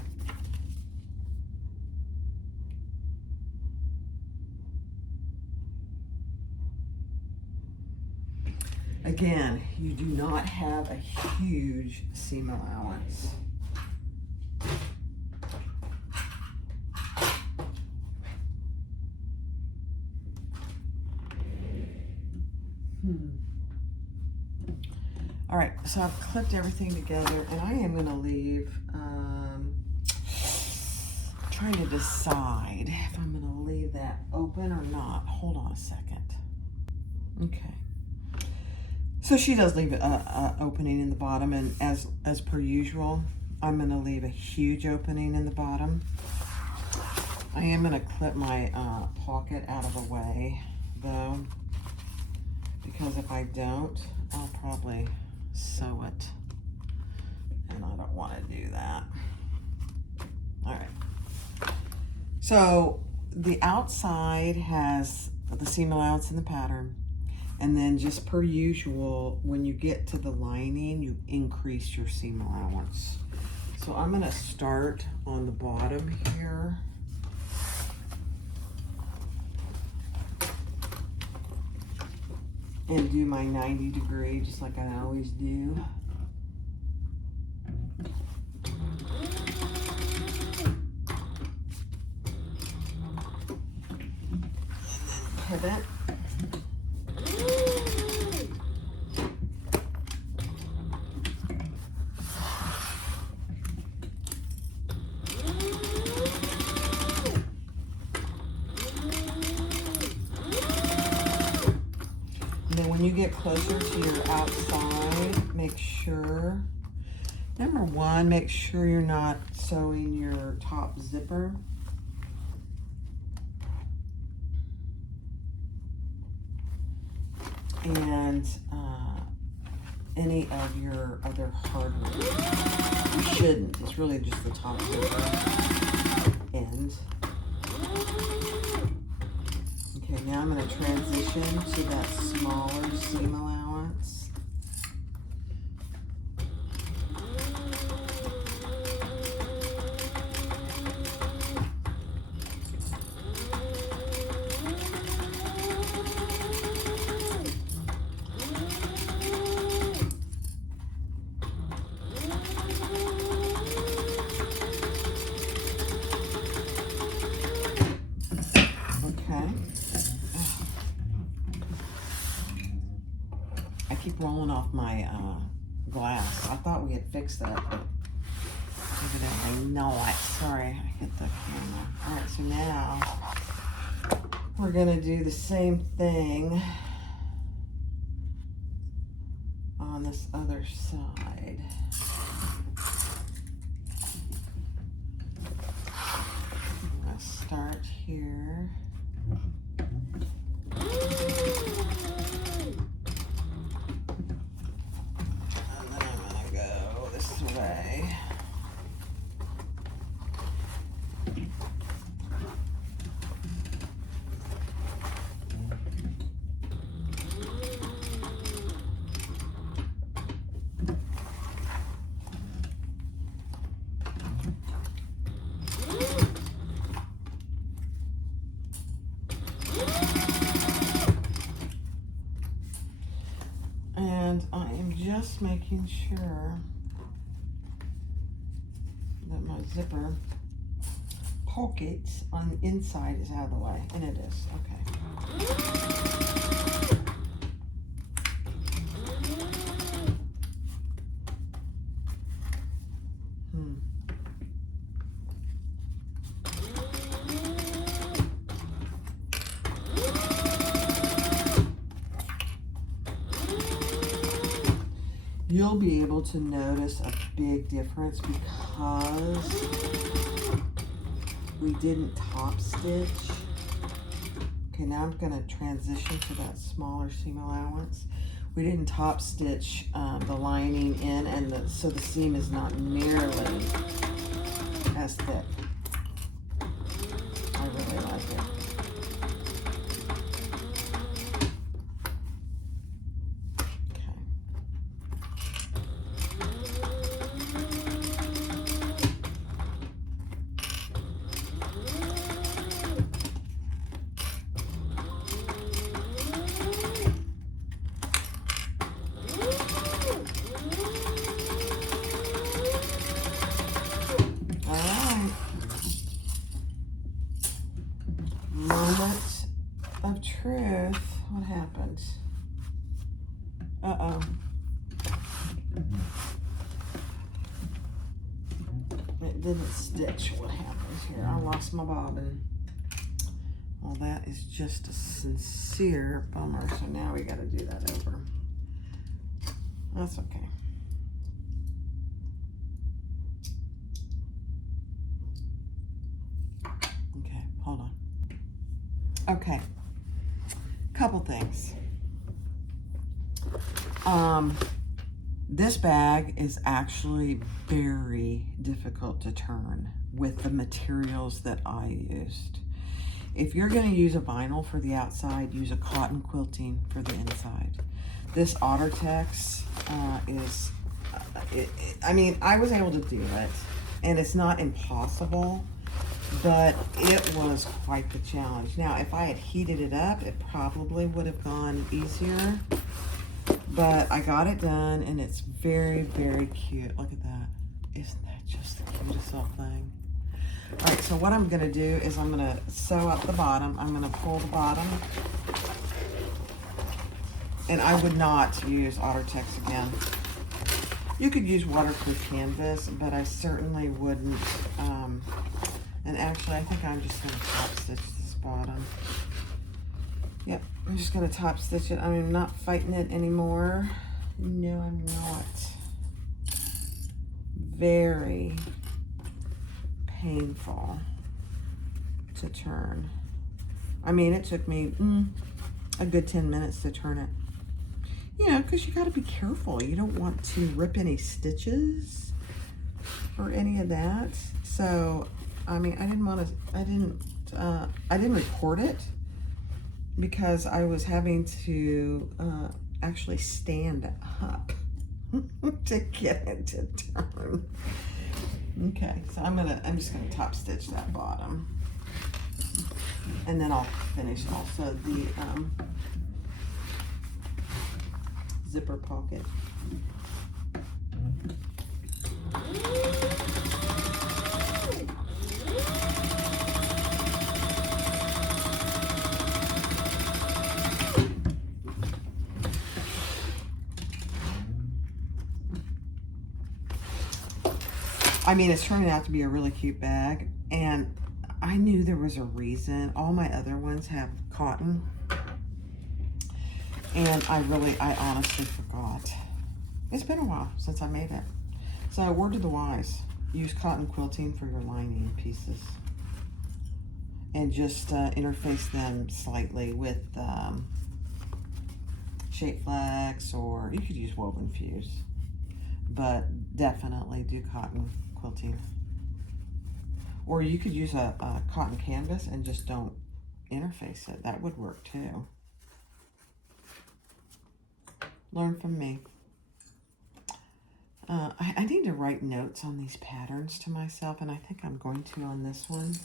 Again, you do not have a huge seam allowance. All right, so I've clipped everything together, and I am going to leave, trying to decide if I'm going to leave that open or not. Hold on a second. Okay. So she does leave a opening in the bottom, and as per usual, I'm going to leave a huge opening in the bottom. I am going to clip my pocket out of the way, though, because if I don't, I'll probably sew it, and I don't want to do that. All right. So the outside has the seam allowance in the pattern, and then just per usual, when you get to the lining, you increase your seam allowance. So I'm going to start on the bottom here. And do my 90 degree, just like I always do. And then pivot. When you get closer to your outside, make sure, number one, make sure you're not sewing your top zipper. And any of your other hardware. You shouldn't. It's really just the top zipper end. Okay, now I'm going to transition to that smaller seam allowance. Keep rolling off my glass. I thought we had fixed that, but evidently not. Sorry, I hit the camera. All right, so now we're gonna do the same thing on this other side. I'm gonna start here. Way. I'm just making sure that my zipper pocket on the inside is out of the way, and it is. Okay. You'll be able to notice a big difference because we didn't top stitch. Okay, now I'm going to transition to that smaller seam allowance. We didn't top stitch the lining in, and so the seam is not nearly as thick. I really like it. Moment of truth. What happened? Uh-oh. It didn't stitch. What happened here? I lost my bobbin. Well, that is just a sincere bummer. So now we got to do that over. That's okay. Okay, hold on. Okay, couple things. This bag is actually very difficult to turn with the materials that I used. If you're going to use a vinyl for the outside, use a cotton quilting for the inside. This OtterTex is, I mean, I was able to do it, and it's not impossible, but it was quite the challenge. Now, if I had heated it up, it probably would have gone easier, but I got it done, and it's very, very cute. Look at that. Isn't that just the cutest little thing? All right, so what I'm gonna do is I'm gonna sew up the bottom. I'm gonna pull the bottom, and I would not use OtterTex again. You could use waterproof canvas, but I certainly wouldn't. And actually, I think I'm just going to top stitch this bottom. Yep, I'm just going to top stitch it. I'm not fighting it anymore. No, I'm not. Very painful to turn. I mean, it took me a good 10 minutes to turn it. You know, because you got to be careful. You don't want to rip any stitches or any of that. So, I mean, I didn't record it because I was having to actually stand up to get it to turn. Okay, so I'm just gonna top stitch that bottom, and then I'll finish also the zipper pocket. I mean, it's turning out to be a really cute bag, and I knew there was a reason. All my other ones have cotton, and I honestly forgot. It's been a while since I made it. So, word to the wise, use cotton quilting for your lining pieces, and just interface them slightly with Shape Flex, or you could use Woven Fuse, but definitely do cotton quilting. Or you could use a cotton canvas and just don't interface it. That would work too. Learn from me. I need to write notes on these patterns to myself, and I think I'm going to on this one.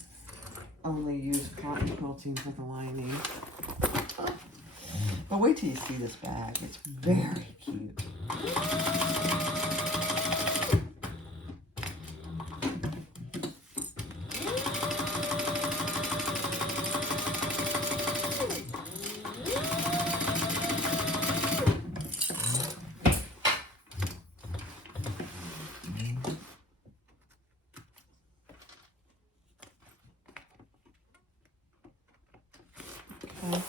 Only use cotton quilting for the lining. But wait till you see this bag. It's very cute. Okay.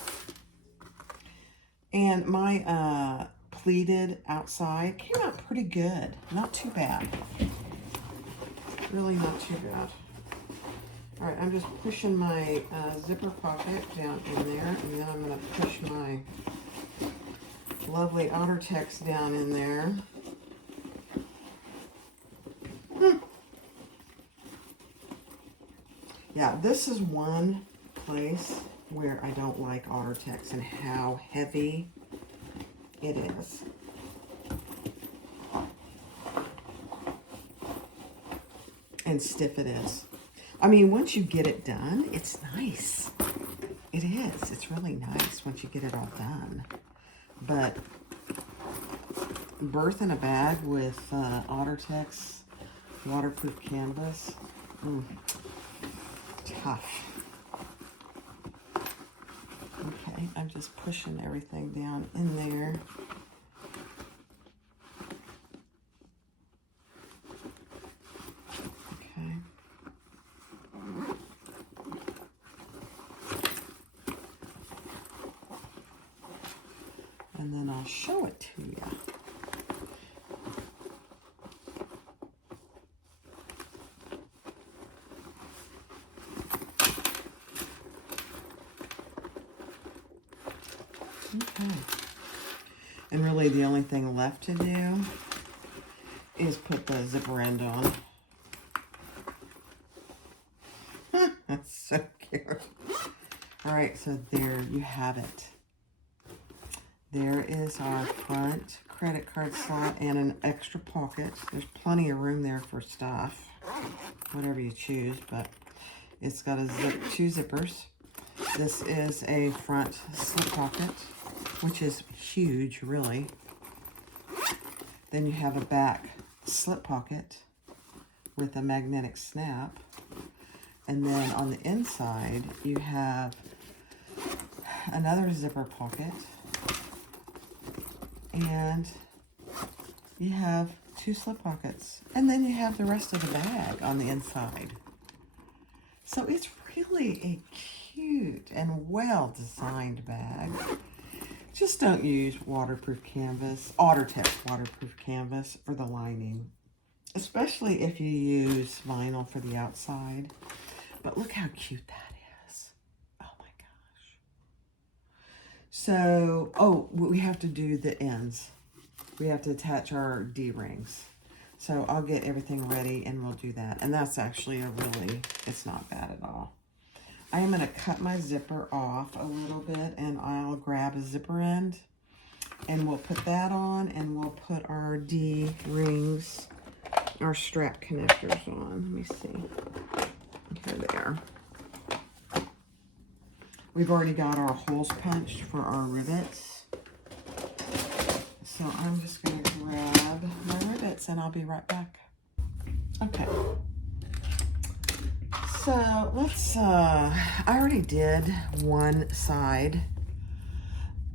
And my pleated outside came out pretty good. Not too bad. Really not too bad. All right, I'm just pushing my zipper pocket down in there, and then I'm going to push my lovely OtterTex down in there. Yeah, this is one place where I don't like OtterTex and how heavy it is. And stiff it is. I mean, once you get it done, it's nice. It is. It's really nice once you get it all done. But birth in a bag with OtterTex waterproof canvas, tough. Okay, I'm just pushing everything down in there. Okay. And then I'll show it to you. Okay. And really the only thing left to do is put the zipper end on. That's so cute. All right, so there you have it. There is our front credit card slot and an extra pocket. There's plenty of room there for stuff, whatever you choose, but it's got two zippers. This is a front slip pocket, which is huge, really. Then you have a back slip pocket with a magnetic snap. And then on the inside, you have another zipper pocket. And you have two slip pockets. And then you have the rest of the bag on the inside. So it's really a cute and well-designed bag. Just don't use waterproof canvas, OtterTex waterproof canvas for the lining. Especially if you use vinyl for the outside. But look how cute that is. Oh my gosh. So, oh, we have to do the ends. We have to attach our D-rings. So I'll get everything ready and we'll do that. And that's actually it's not bad at all. I am going to cut my zipper off a little bit and I'll grab a zipper end and we'll put that on and we'll put our D-rings, our strap connectors on. Let me see. Here they are. We've already got our holes punched for our rivets. So I'm just going to grab my rivets and I'll be right back. Okay. So let's, I already did one side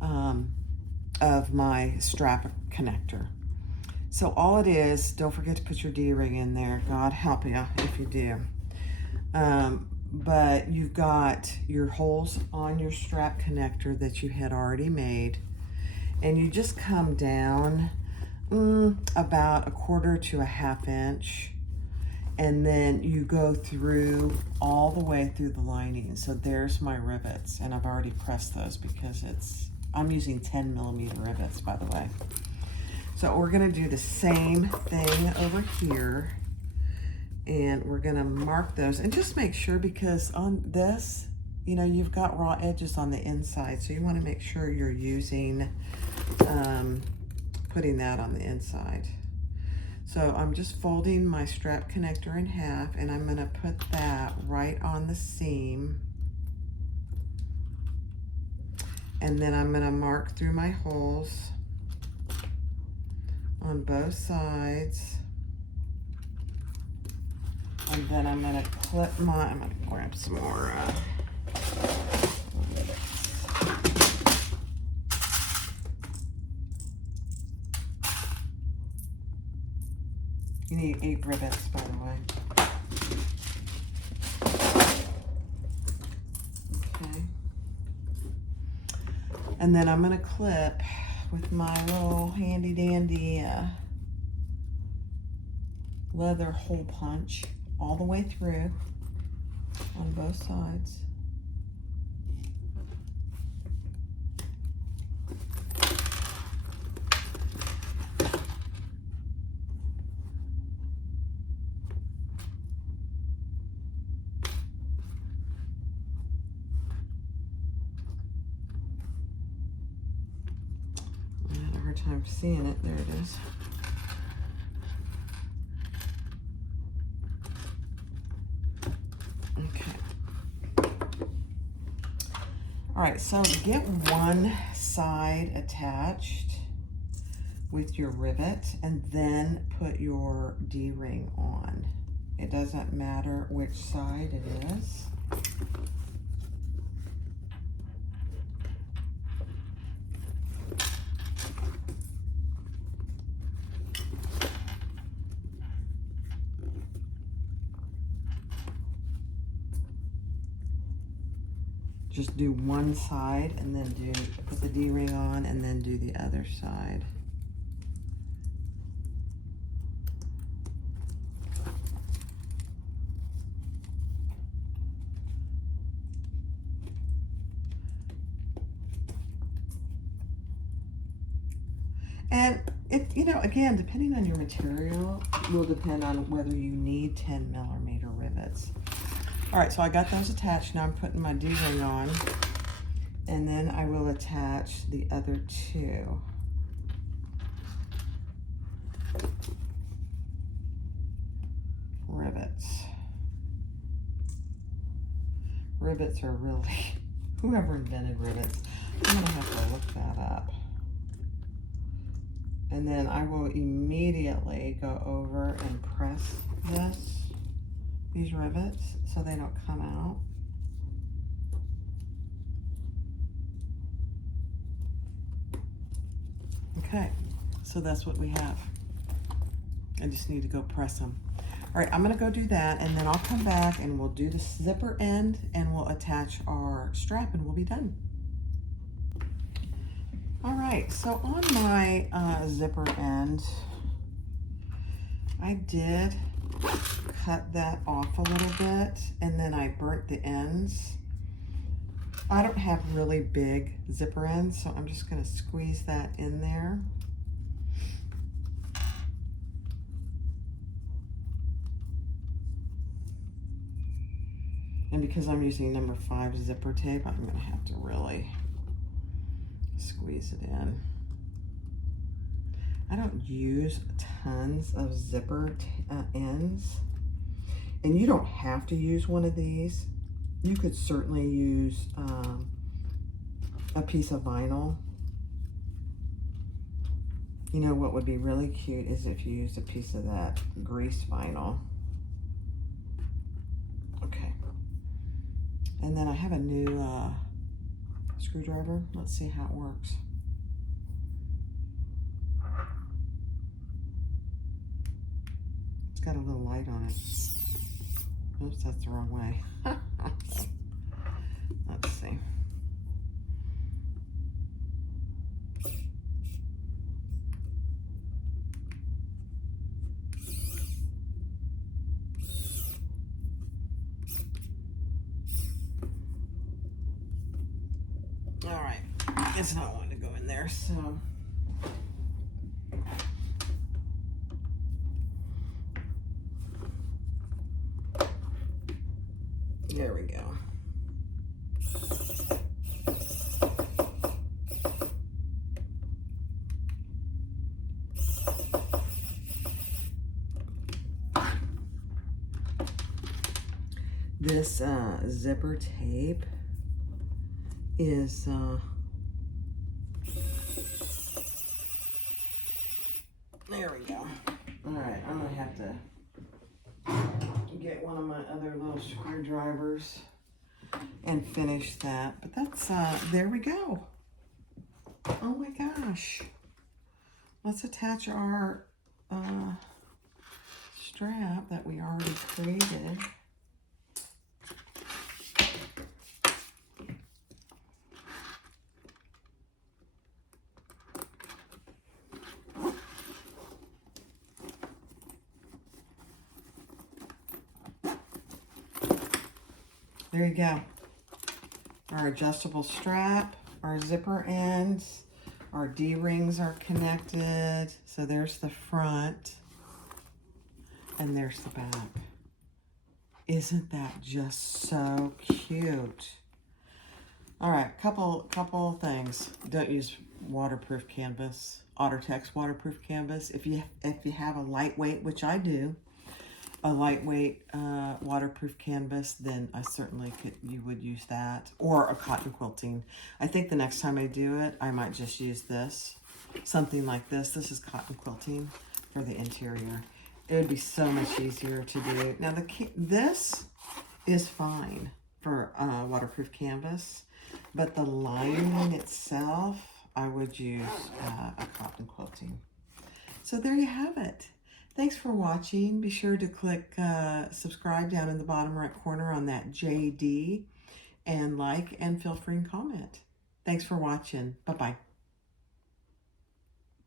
of my strap connector. So all it is, don't forget to put your D-ring in there. God help you if you do. But you've got your holes on your strap connector that you had already made. And you just come down about 1/4 to a 1/2 inch. And then you go through all the way through the lining. So there's my rivets. And I've already pressed those because I'm using 10mm rivets, by the way. So we're gonna do the same thing over here. And we're gonna mark those and just make sure, because on this, you know, you've got raw edges on the inside. So you wanna make sure you're using, putting that on the inside. So I'm just folding my strap connector in half and I'm gonna put that right on the seam. And then I'm gonna mark through my holes on both sides. And then I'm gonna clip I'm gonna grab some more, you need 8 rivets, by the way. Okay. And then I'm gonna clip with my little handy dandy leather hole punch all the way through on both sides. I had a hard time seeing it. There it is. All right, so get one side attached with your rivet and then put your D-ring on. It doesn't matter which side it is. Just do one side and then put the D-ring on and then do the other side. And it, you know, again, depending on your material, will depend on whether you need 10mm rivets. All right, so I got those attached. Now I'm putting my D-ring on, and then I will attach the other 2. Rivets. Rivets are really, whoever invented rivets, I'm gonna have to look that up. And then I will immediately go over and press these rivets so they don't come out. Okay, so that's what we have. I just need to go press them. All right, I'm gonna go do that, and then I'll come back and we'll do the zipper end and we'll attach our strap and we'll be done. All right, so on my zipper end, I did cut that off a little bit, and then I burnt the ends. I don't have really big zipper ends, so I'm just gonna squeeze that in there. And because I'm using number 5 zipper tape, I'm gonna have to really squeeze it in. I don't use tons of zipper ends, and you don't have to use one of these. You could certainly use a piece of vinyl. You know what would be really cute is if you used a piece of that grease vinyl. Okay. And then I have a new screwdriver. Let's see how it works. It's got a little light on it. Oops, that's the wrong way. Let's see. All right, I guess I wanted to go in there, so. There we go. This zipper tape is There we go. All right, I'm gonna have to get one of my other little screwdrivers and finish that. But that's, there we go. Oh my gosh. Let's attach our strap that we already created. There you go. Our adjustable strap, our zipper ends, our D-rings are connected. So there's the front and there's the back. Isn't that just so cute? All right, couple things. Don't use waterproof canvas, Ottertex waterproof canvas. If you have a lightweight, which I do, a lightweight waterproof canvas, then I certainly you would use that, or a cotton quilting. I think the next time I do it, I might just use this, something like this. This is cotton quilting for the interior. It would be so much easier to do. Now this is fine for waterproof canvas, but the lining itself, I would use a cotton quilting. So there you have it. Thanks for watching. Be sure to click subscribe down in the bottom right corner on that JD, and like and feel free and comment. Thanks for watching. Bye-bye.